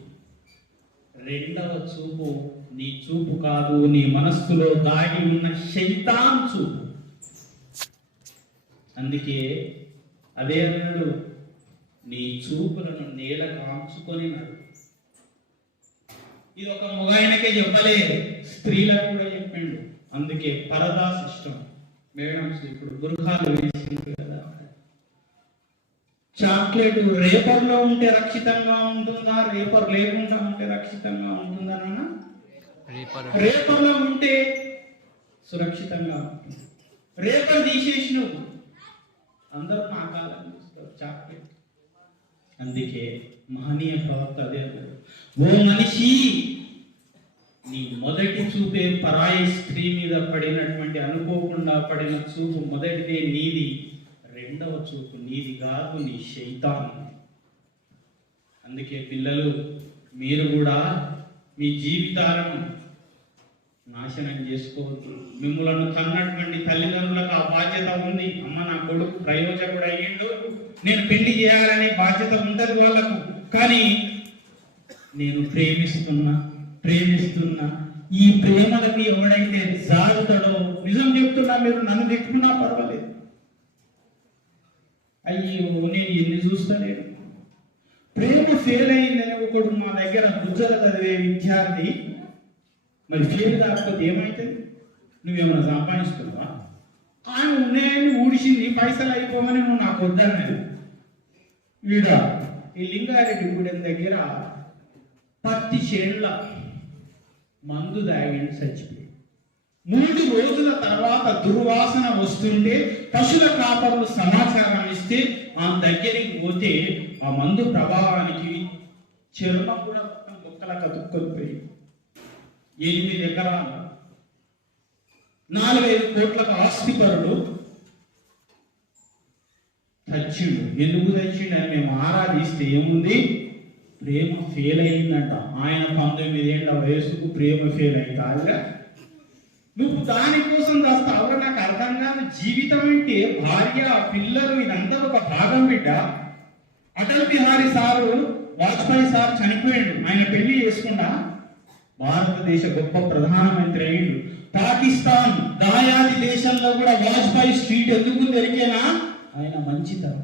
2వ చూపు నీ చూపు కాదు, నీ మనస్సులో దాగి ఉన్న శైతాన్ చూపు. అందుకే అదే అన్నాడు, నీ చూపులను నేల కాంచుకొని నడు. ఇది ఒక మగాయనకే చెప్పలే, స్త్రీలకు కూడా చెప్పిండు. అందుకే పరదా సిస్టమ్. మేడమ్స్ ఇప్పుడు బుర్ఖాలు వేసింది కదా, చాక్లెట్ రేపర్లో ఉంటే రక్షితంగా ఉంటుందా, రేపర్ లేకుండా ఉంటే రక్షితంగా ఉంటుందా నాన్న? రేపర్లో ఉంటే సురక్షితంగా ఉంటుంది. రేపర్ తీసేసి నువ్వు అందరూ నా కాలం చూస్తారు చాక్లెట్. అందుకే మహనీయ ప్రవక్త అదే అన్నారు, ఓ మనిషి, నీ మొదటి చూపే పరాయి స్త్రీ మీద పడినటువంటి అనుకోకుండా పడిన చూపు మొదటిదే నీది, 2వ చూపు నీది కాదు, నీ శైతాన్. అందుకే పిల్లలు, మీరు కూడా మీ జీవితాలను నాశనం చేసుకోవద్దు. మిమ్మలను కన్నటువంటి తల్లిదండ్రులకు ఆ బాధ్యత ఉంది. అమ్మ, నా కొడుకు ప్రయోజకుడు అయ్యిండు, నేను పెళ్లి చేయాలనే బాధ్యత ఉంటది వాళ్ళకు. కానీ నేను ప్రేమిస్తున్నా, ఈ ప్రేమలకి ఎవడైతే జారుతాడో, నిజం చెప్తున్నా, మీరు నన్ను తిట్టుకున్నా పర్వాలేదు, అయ్యో నేను ఎన్ని చూస్తలేను. ప్రేమ ఫెయిల్ అయిందని ఒకడు మా దగ్గర గుజ్జలు చదివే విద్యార్థి, మరి ఫెయిల్ కాకపోతే ఏమైతుంది? నువ్వేమైనా సంపాదిస్తున్నావా? ఆమె ఉన్నాయని ఊడిసింది, పైసలు అయిపోమని నువ్వు నాకు వద్దన్నది. వీడ ఈ లింగారెడ్డి గూడెం దగ్గర 10 చేళ్ల మందు దాగిండి చచ్చిపోయి 3 రోజుల తర్వాత దుర్వాసన వస్తుంటే పశువుల కాపరులు సమాచారం ఇస్తే ఆ దగ్గరికి పోతే ఆ మందు ప్రభావానికి చర్మం కూడా మొక్కల కతుక్కొనిపోయి 8 ఎకరాలు 4-5 కోట్లకు ఆస్తిపరుడు చచ్చిండు. ఎందుకు చచ్చిండు అని మేము ఆరాధిస్తే ఏముంది, ప్రేమ ఫెయిల్ అయిందంట. ఆయన 19 ఏళ్ల వయసుకు ప్రేమ ఫెయిల్ అయిందా? నువ్వు దానికోసం రాస్తావు. నాకు అర్థం కాదు. జీవితం అంటే భార్య, పిల్లలు, ఇదంతా ఒక భాగం బిడ్డ. అటల్ బిహారీ సారు, వాజ్పేయి సార్ చనిపోయాడు, ఆయన పెళ్లి చేసుకున్నా భారతదేశ గొప్ప ప్రధానమంత్రి అయ్యిండు. పాకిస్తాన్ దాయాది దేశంలో కూడా వాజ్పేయి స్ట్రీట్ ఎందుకు దొరికేనా, ఆయన మంచితనం.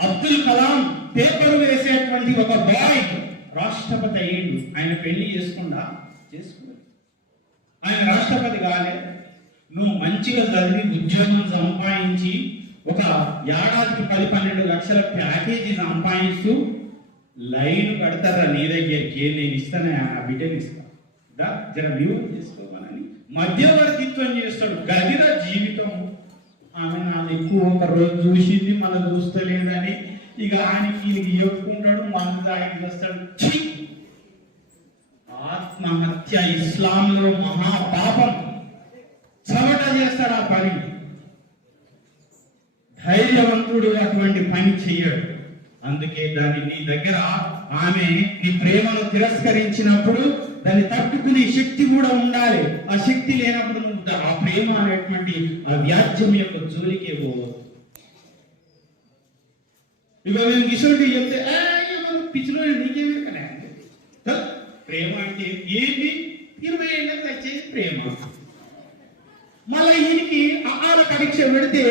అబ్దుల్ కలాం పేపర్ వేసేటువంటి ఒక బాయ్ రాష్ట్రపతి అయ్యిండు, ఆయన పెళ్లి చేసుకున్నాడు. ఆయన రాష్ట్రపతి కాలే. నువ్వు మంచిగా చదివి ఉద్యోగం సంపాదించి ఒక ఏడాదికి 10-12 లక్షల ప్యాకేజీ సంపాదిస్తూ లైన్ కడతారా నీ దగ్గరికి, నేను ఇస్తానే, ఆ బిడ్డని ఇస్తా, జర లీవ్ చేసుకోవాలని మధ్యవర్తిత్వం చేస్తాడు. గదిల జీవితం. ఆమె నా ఎక్కువ ఒక రోజు చూసింది, మనం చూస్తలేదని ఇక ఆయనకి చెప్పుకుంటాడు, మందు తాగి వస్తాడు. ఆత్మహత్య ఇస్లాంలో మహాపాపం. చవట చేస్తాడు ఆ పని. ధైర్యవంతుడు అటువంటి పని చెయ్యడు. అందుకే దాన్ని నీ దగ్గర ఆమె నీ ప్రేమను తిరస్కరించినప్పుడు దాన్ని తట్టుకునే శక్తి కూడా ఉండాలి. ఆ శక్తి లేనప్పుడు నువ్వు ఆ ప్రేమ అనేటువంటి ఆ వ్యాజ్యం యొక్క జోలికే పోవద్దు. ఇక మేము కిషోర్కి చెప్తే పిచ్చిలో నీకేమే కదా ప్రేమ అంటే ఏంటి, 20 ఏళ్ళకి వచ్చేసి ప్రేమ. మళ్ళీ ఈయనకి ఆహార పరీక్ష పెడితే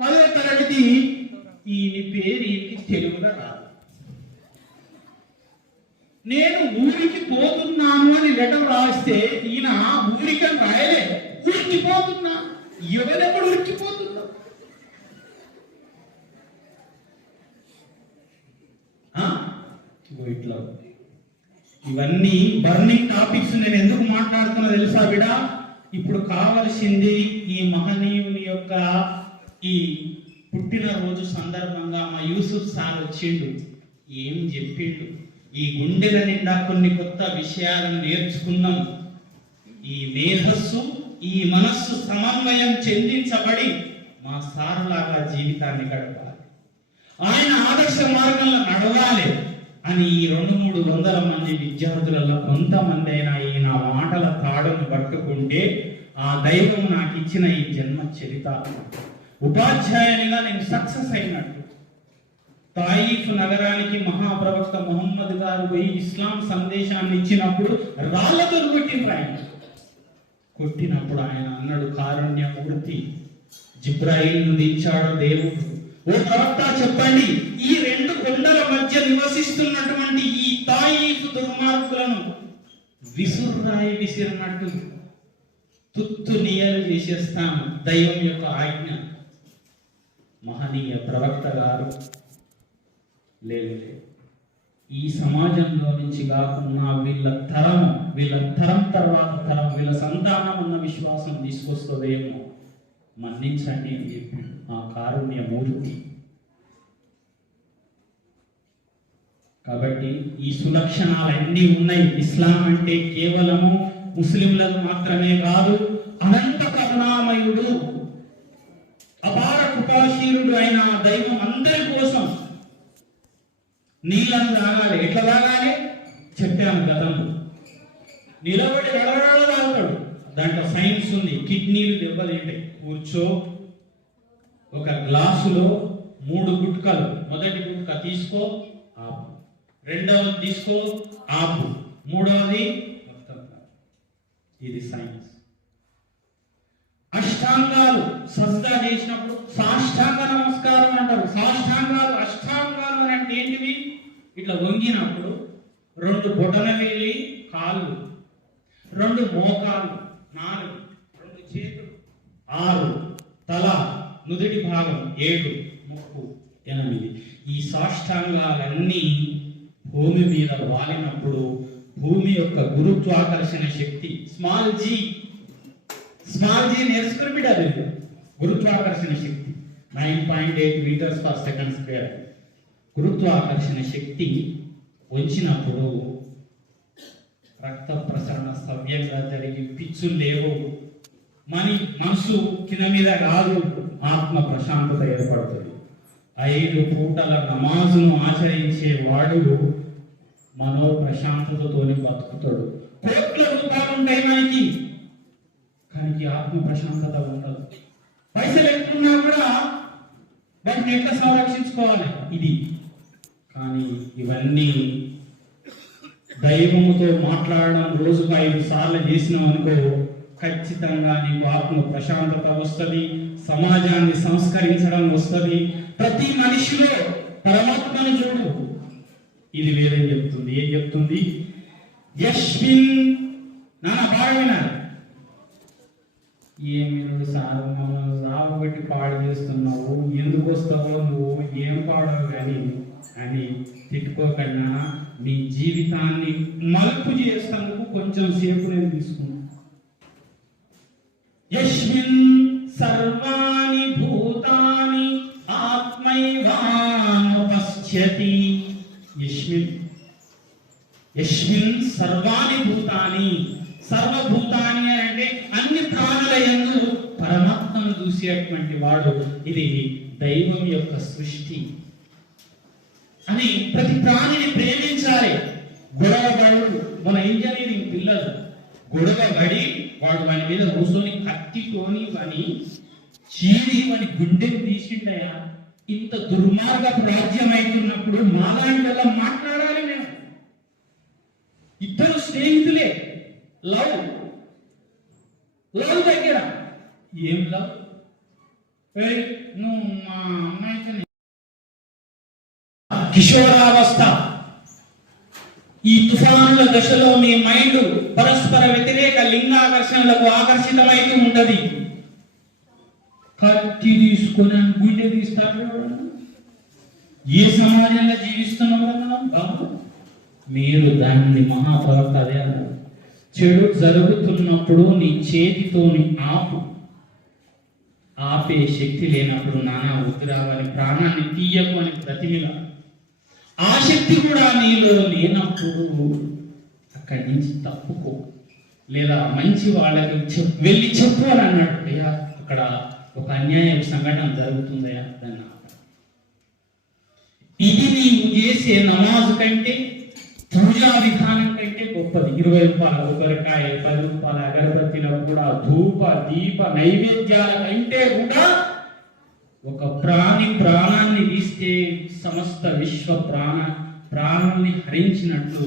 10వ తరగతి ఈయన పేరు ఈయనకి తెలుగులో రాదు. నేను ఊరికి పోతున్నాను అని లెటర్ రాస్తే ఈయన ఊరికి అని రాయలే, ఊరికి పోతున్నా. ఎవరెప్పుడు ఊరికి పోతున్నా? ఇట్లా ఇవన్నీ బర్నింగ్ టాపిక్స్. నేను ఎందుకు మాట్లాడుతున్నా తెలుసా బిడ? ఇప్పుడు కావలసింది ఈ మహనీయుని యొక్క ఈ పుట్టినరోజు సందర్భంగా మా యూసుఫ్ సార్ వచ్చిండు, ఏం చెప్పిండు, ఈ గుండెల నిండా కొన్ని కొత్త విషయాలను నేర్చుకున్నాం. ఈ మేధస్సు ఈ మనస్సు సమన్వయం చెందించబడి మా సారులాగా జీవితాన్ని గడపాలి, ఆయన ఆదర్శ మార్గంలో నడవాలి అని ఈ 200-300 మంది విద్యార్థులలో కొంతమంది అయినా ఈ నా మాటల తాడును పట్టుకుంటే ఆ దైవం నాకు ఇచ్చిన ఈ జన్మ చరిత ఉపాధ్యాయునిగా నేను సక్సెస్ అయినట్టు. తాయిఫ్ నగరానికి మహాప్రవక్త ముహమ్మద్ గారు పోయి ఇస్లాం సందేశాన్ని ఇచ్చినప్పుడు రాళ్లతో కొట్టిండ్రు. ఆయన కొట్టినప్పుడు ఆయన అన్నాడు, కారుణ్యమూర్తి జిబ్రాయిల్ను దించాడు దేవుడు, ఓ ప్రవక్త చెప్పండి, ఈ 2 కొండల మధ్య నివసిస్తున్నటువంటి ఈ తాయిఫ్ దుర్మార్గులను విసుర్రాయి విసిరినట్టు తుత్తు నియలు చేసేస్తాను, దైవం యొక్క ఆజ్ఞ. మహనీయ ప్రవక్త గారు లేదు, ఈ సమాజంలో నుంచి కాకుండా వీళ్ళ తరం తర్వాత తరం వీళ్ళ సంతానం ఉన్న విశ్వాసం తీసుకొస్తుందేమో, మన్నించండి అని చెప్పి ఆ కారుణ్య మూర్తి. కాబట్టి ఈ సులక్షణాలన్నీ ఉన్నాయి. ఇస్లాం అంటే కేవలము ముస్లింలకు మాత్రమే కాదు, అనంత కరుణామయుడు అపార కృపాశీలుడు అయిన దైవం అందరి కోసం. నీళ్ళను తాగాలి, ఎట్లా తాగాలి చెప్పాను గతంలో. నిలబడి గడగడాలు తాగుతాడు, దాంట్లో సైన్స్ ఉంది. కిడ్నీలు దెబ్బతింటాయి. కూర్చో, ఒక గ్లాసులో 3 గుట్కలు, మొదటి గుట్క తీసుకో ఆపు, రెండవది తీసుకో ఆపు, మూడవది మొత్తం. ఇది సైన్స్. అష్టాంగాలు సజ్జా చేసినప్పుడు సాష్టాంగ నమస్కారం అంటారు. సాష్టాంగాలు అష్టాంగాలు అని అంటే ఏంటివి? ఇట్లా వంగినప్పుడు 2 బొటనవేలి కాళ్ళు, 2 మోకాళ్ళు, 4, 2 చేతులు, 6 తల, నుదుటి భాగం 7, ముక్కు 8. ఈ సాష్టాంగాలన్నీ భూమి మీద వాలినప్పుడు భూమి యొక్క గురుత్వాకర్షణ శక్తి స్మాల్ జీ నేర్చుకుని బిడ్డది. గురుత్వాకర్షణ శక్తి 9.8 meters per second square. గురుత్వాకర్షణ శక్తి వచ్చినప్పుడు రక్త ప్రసరణ సవ్యంగా జరిగి పిచ్చులు లేవు, మనసు కింద మీద కాదు, ఆత్మ ప్రశాంతత ఏర్పడుతుంది. 5 పూటల నమాజును ఆచరించే వాడు మనో ప్రశాంతతతోని బతుకుతాడు. కోట్ల రూపాయలు ఉంటాయి మనకి, కానీ ఆత్మ ప్రశాంతత ఉండదు. పైసలు ఎక్కున్నా కూడా వాటిని ఎట్లా సంరక్షించుకోవాలి ఇది. కానీ ఇవన్నీ దైవముతో మాట్లాడడం రోజుకు 5 సార్లు చేసినాం అనుకో, ఖచ్చితంగా నీకు ఆత్మ ప్రశాంతత వస్తుంది, సమాజాన్ని సంస్కరించడం వస్తుంది. ప్రతి మనిషిలో పరమాత్మను చూడు. ఇది వేరేం చెప్తుంది. ఏం చెప్తుంది? యస్మిన్ నాన్న బాగా వినాలి. ఏమి సార్ మమ్మల్ని రాబట్టి పాడు చేస్తున్నావు, ఎందుకు వస్తావో నువ్వు, ఏం పాడవు కానీ అని తిట్టుకోకన్నా నీ జీవితాన్ని మలుపు చేస్తానికి కొంచెం సేపు నేను తీసుకున్నాను. యస్మిన్ సర్వాణి భూతాని ఆత్మైవానుపశ్యతి. యస్మిన్ సర్వాణి భూతాని, సర్వభూతాని అంటే అన్ని ప్రాణుల యందు పరమాత్మను చూసేటువంటి వాడు. ఇది దైవం యొక్క సృష్టి అని ప్రతి ప్రాణిని ప్రేమించాలి. గొడవబడు మన ఇంజనీరింగ్ పిల్లలు గొడవ పడి వాడు వాని మీద కూర్చొని కత్తితోని వాని చీరి వాని గుండెని తీసిండయా. ఇంత దుర్మార్గపు రాజ్యం అవుతున్నప్పుడు మాలాంటి వల్ల మాట్లాడాలి. మేము ఇద్దరు స్నేహితులే, లవ్ దగ్గర ఏం లవ్? నువ్వు మా అమ్మాయితో కిషోరావస్థ, ఈ తుఫానుల దశలో మీ మైండ్ పరస్పర వ్యతిరేక లింగాకర్షణలకు ఆకర్షితమైతూ ఉంటది. కత్తి తీసుకొని గుండె తీస్తారు. ఏ సమాజంలో జీవిస్తున్నాం మనం? మీరు దాన్ని మహాప్రవక్త అదే అన్నారు, చెడు జరుగుతున్నప్పుడు నీ చేతితోని ఆపే శక్తి లేనప్పుడు నానా ఉద్రావని ప్రాణాన్ని తీయకు అని ప్రతిమిల. ఆ శక్తి కూడా నీలో లేనప్పుడు అక్కడి నుంచి తప్పుకో, లేదా మంచి వాళ్ళకి వెళ్ళి చెప్పు అని అన్నాడు. అయ్యా అక్కడ ఒక అన్యాయ సంఘటన జరుగుతుందయా దాన్ని. ఇది నీవు చేసే నమాజు కంటే, పూజా విధానం కంటే గొప్పది. 20 రూపాయల కొబ్బరికాయ, 10 రూపాయల అగరబత్తిలకు కూడా ధూప దీప నైవేద్యాల కంటే కూడా ఒక ప్రాణి ప్రాణాన్ని తీస్తే సమస్త విశ్వ ప్రాణాన్ని హరించినట్లు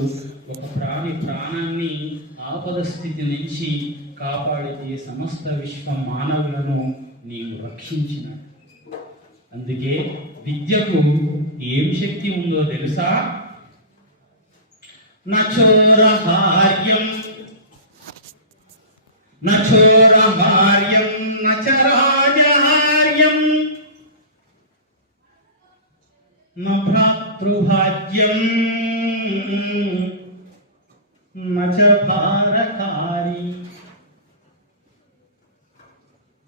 ఒక ప్రాణి ప్రాణాన్ని ఆపద స్థితి నుంచి కాపాడితే సమస్త విశ్వ మానవులను నీవు రక్షించినట్టు. అందుకే విద్యకు ఏం శక్తి ఉందో తెలుసా? నచోరహార్యం నచోరహార్యం నచరాజహార్యం నభ్రాతృభాజ్యం నచ భారకారి.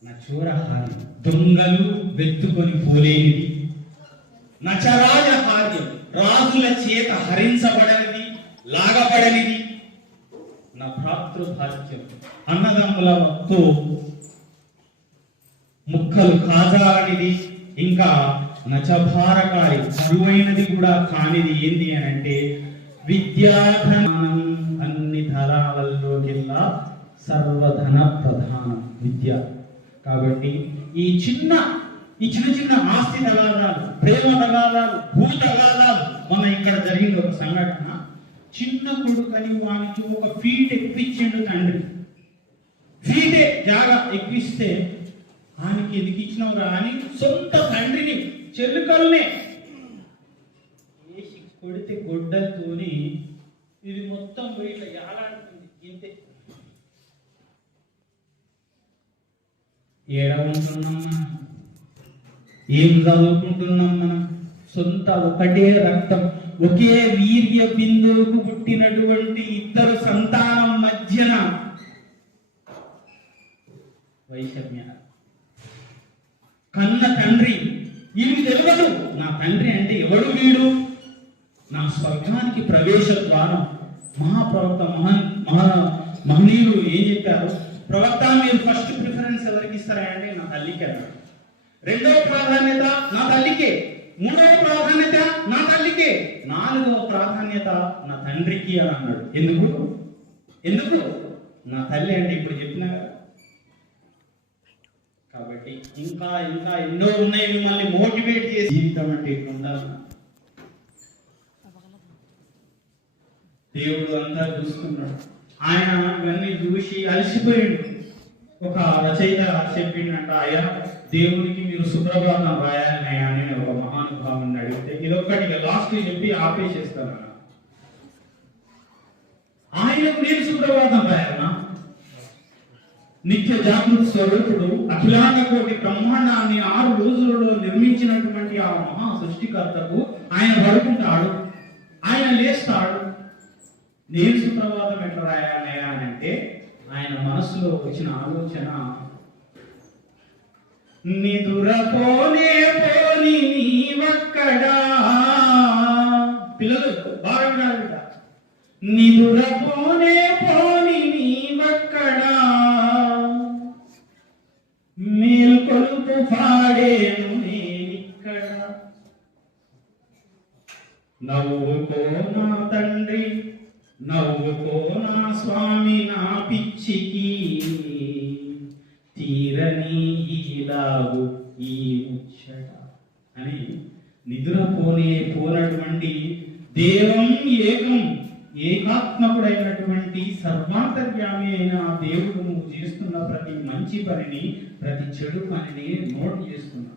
నచోరహార్యం దొంగలు వెతుకొని పోలేనిది, నచరాజహార్యం రాజుల చేత హరించబడనిది, లాగబడనిది, నా భ్రాతృభాగ్యం అన్నదమ్ములతో ముక్కలు కాజాలనిది, ఇంకా నచభారకారి బరువైనది కూడా కానిది ఏంది అని అంటే విద్యాధనం. అన్ని ధనాలలోకెల్లా సర్వధన ప్రధానం విద్య. కాబట్టి ఈ చిన్న చిన్న ఆస్తి తగాదాలు, ప్రేమ తగాదాలు, భూ తగాదాలు, మన ఇక్కడ జరిగిన ఒక సంఘటన. చిన్న కొడుకని వానికి ఒక ఫీట్ ఎక్కిచ్చిండు తండ్రి. ఫీటే జాగా ఎక్కిస్తే ఆయనకి ఎందుకు ఇచ్చినవరా అని సొంత తండ్రిని చెల్లుకల్నే వేసి కొడితే గొడ్డలతోని ఇది మొత్తం పోయి ఇట్లా యాలాడుతుంది. ఇంతే. ఏడ ఉంటున్నాం మనం? ఏం చదువుకుంటున్నాం మనం? సొంత ఒకటే రక్తం, ఒకే వీర్య బిందువుకు పుట్టినటువంటి ఇద్దరు సంతానం మధ్యన వైషమ్య. కన్న తండ్రి వీడికి తెలియదు నా తండ్రి అంటే ఎవడు, వీడు నా స్వర్గానికి ప్రవేశ ద్వారం. మహాప్రవక్త మహనీయులు ఏం చెప్పారు? ప్రవక్త మీరు ఫస్ట్ ప్రిఫరెన్స్ ఎవరికి ఇస్తారా అంటే నా తల్లికి అన్నాడు. రెండవ ప్రాధాన్యత నా తల్లికే, మూడవ ప్రాధాన్యత నా తల్లికే, నాలుగవ ప్రాధాన్యత నా తండ్రికి అని అన్నాడు. ఎందుకు నా తల్లి అంటే ఇప్పుడు చెప్పినా కదా. కాబట్టి ఇంకా ఎన్నో ఉన్నాయి మిమ్మల్ని మోటివేట్ చేసి. జీవితం అంటే ఇట్లా ఉండాలి. దేవుడు అంతా చూసుకున్నాడు. ఆయన ఇవన్నీ చూసి అలసిపోయాడు. ఒక రచయిత చెప్పిండంట, అయ్యా దేవునికి మీరు సుప్రభాతం రాయాలి అని ఒక మహానుభావుని అడిగితే ఇదొక్కటి లాస్ట్ చెప్పి ఆపేసేస్తాను. ఆయనకు నేను సుప్రభాతం రాయాలనా? నిత్య జాగృత స్వరూపుడు అఖిలాండ కోటి బ్రహ్మాండాన్ని 6 రోజులలో నిర్మించినటువంటి ఆ మహా సృష్టికర్తకు ఆయన పడుకుంటాడు, ఆయన లేస్తాడు. నేను సుప్రభాతం ఎట్లా రాయాలయా అని అంటే ఆయన మనసులో వచ్చిన ఆలోచన, నిదురపోనే పోని నీవక్కడా. పిల్లలు బాగా వినాలి. నిదురపోనే పోని నీవక్కడా, మేల్కొలుపు పాడేను నేనిక్కడ. నవ్వుకో నా తండ్రి నవ్వుకో నా స్వామి నా పిచ్చికి తీరని ఈలాగు ఈ ముచ్చట అని పోనటువంటి దేవం ఏకం ఏకాత్మకుడైనటువంటి సర్వాంతర్యామి అయిన ఆ దేవుడు నువ్వు చేస్తున్న ప్రతి మంచి పనిని ప్రతి చెడు పనిని నోట్ చేసుకున్నా.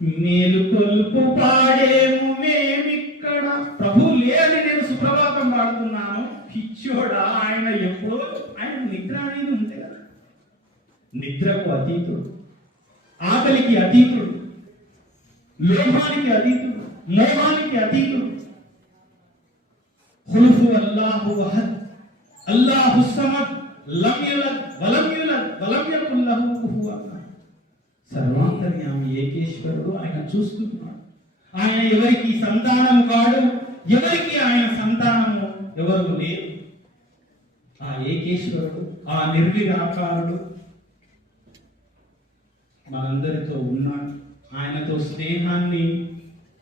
మేలుకొల్పు పాడేము మేమిక్కడ ప్రభు లేని నేను సుప్రభాతం పాడుతున్నాను. పిచ్చోడా ఆయన ఎప్పుడో ఆయన నిద్ర అనేది ఉంటే కదా, నిద్రకు అతీతుడు, ఆకలికి అతీతుడు, లోభానికి అతీతుడు, మోహానికి అతీతుడు. ఖుల్హు అల్లాహు అహద్ అల్లాహు సమద్ లం యలద్ వలం యూలద్ వలం యకుల్ లహు కుఫువన్ అహద్. సర్వాంతర్యామి ఏకేశ్వరుడు ఆయన చూస్తున్నాడు. ఆయన ఎవరికి సంతానం కాడు, ఎవరికి ఆయన సంతానము ఎవరు లేరు. ఆ ఏకేశ్వరుడు, ఆ నిర్విరాకారుడు మనందరితో ఉన్నాడు. ఆయనతో స్నేహాన్ని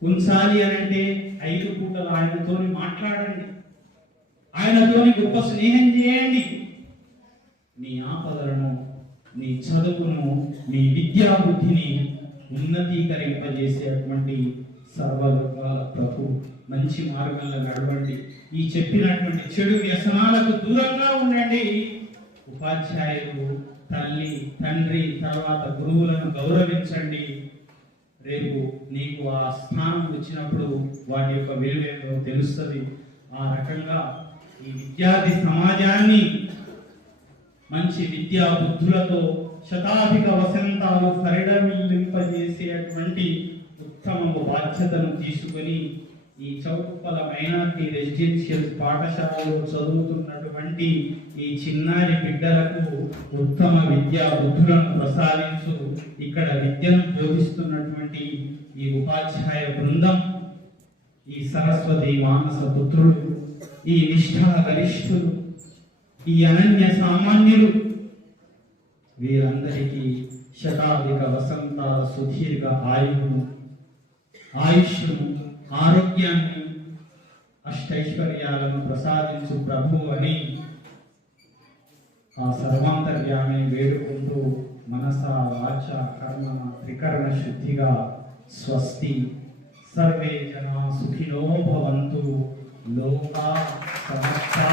ఉంచాలి అనంటే 5 పూటలు ఆయనతోని మాట్లాడండి, ఆయనతోని గొప్ప స్నేహం చేయండి. నీ ఆపదలను, నీ చదువును, నీ విద్యా బుద్ధిని ఉన్నతీకరింపజేసేటువంటి సర్వలోకాల ప్రభు మంచి మార్గంలో నడవండి. ఈ చెప్పినటువంటి చెడు వ్యసనాలకు దూరంగా ఉండండి. ఉపాధ్యాయులు, తల్లి, తండ్రి, తర్వాత గురువులను గౌరవించండి. రేపు నీకు ఆ స్థానం వచ్చినప్పుడు వాటి యొక్క విలువేందో తెలుస్తుంది. ఆ రకంగా ఈ విద్యార్థి సమాజాన్ని మంచి విద్యా బుద్ధులతో శతాధిక వసంతాలు పరిడమిల్లింపజేసేటువంటి ఉత్తమ బాధ్యతను తీసుకొని ఈ చౌటుప్పల మైనారిటీ రెసిడెన్షియల్ పాఠశాలలో చదువుతున్నటువంటి ఈ చిన్నారి బిడ్డలకు ఉత్తమ విద్యా బుద్ధులను ప్రసాదించు. ఇక్కడ విద్యను బోధిస్తున్నటువంటి ఈ ఉపాధ్యాయ బృందం, ఈ సరస్వతి మానస పుత్రులు, ఈ నిష్ఠా గరిష్ఠులు, ఈ అనన్య సామాన్యులు, వీరందరికీ శతాధిక వసంతాల సుదీర్ఘ ఆయుష్ను, ఆరోగ్యాన్ని, అష్టైశ్వర్యాలను ప్రసాదించు ప్రభు అని ఆ సర్వాంతర్యాన్ని వేడుకుంటూ మనస వాచ కర్మ త్రికరణ శుద్ధిగా స్వస్తి. సర్వే జనా సుఖినో భవంతు. లోకా సమస్తా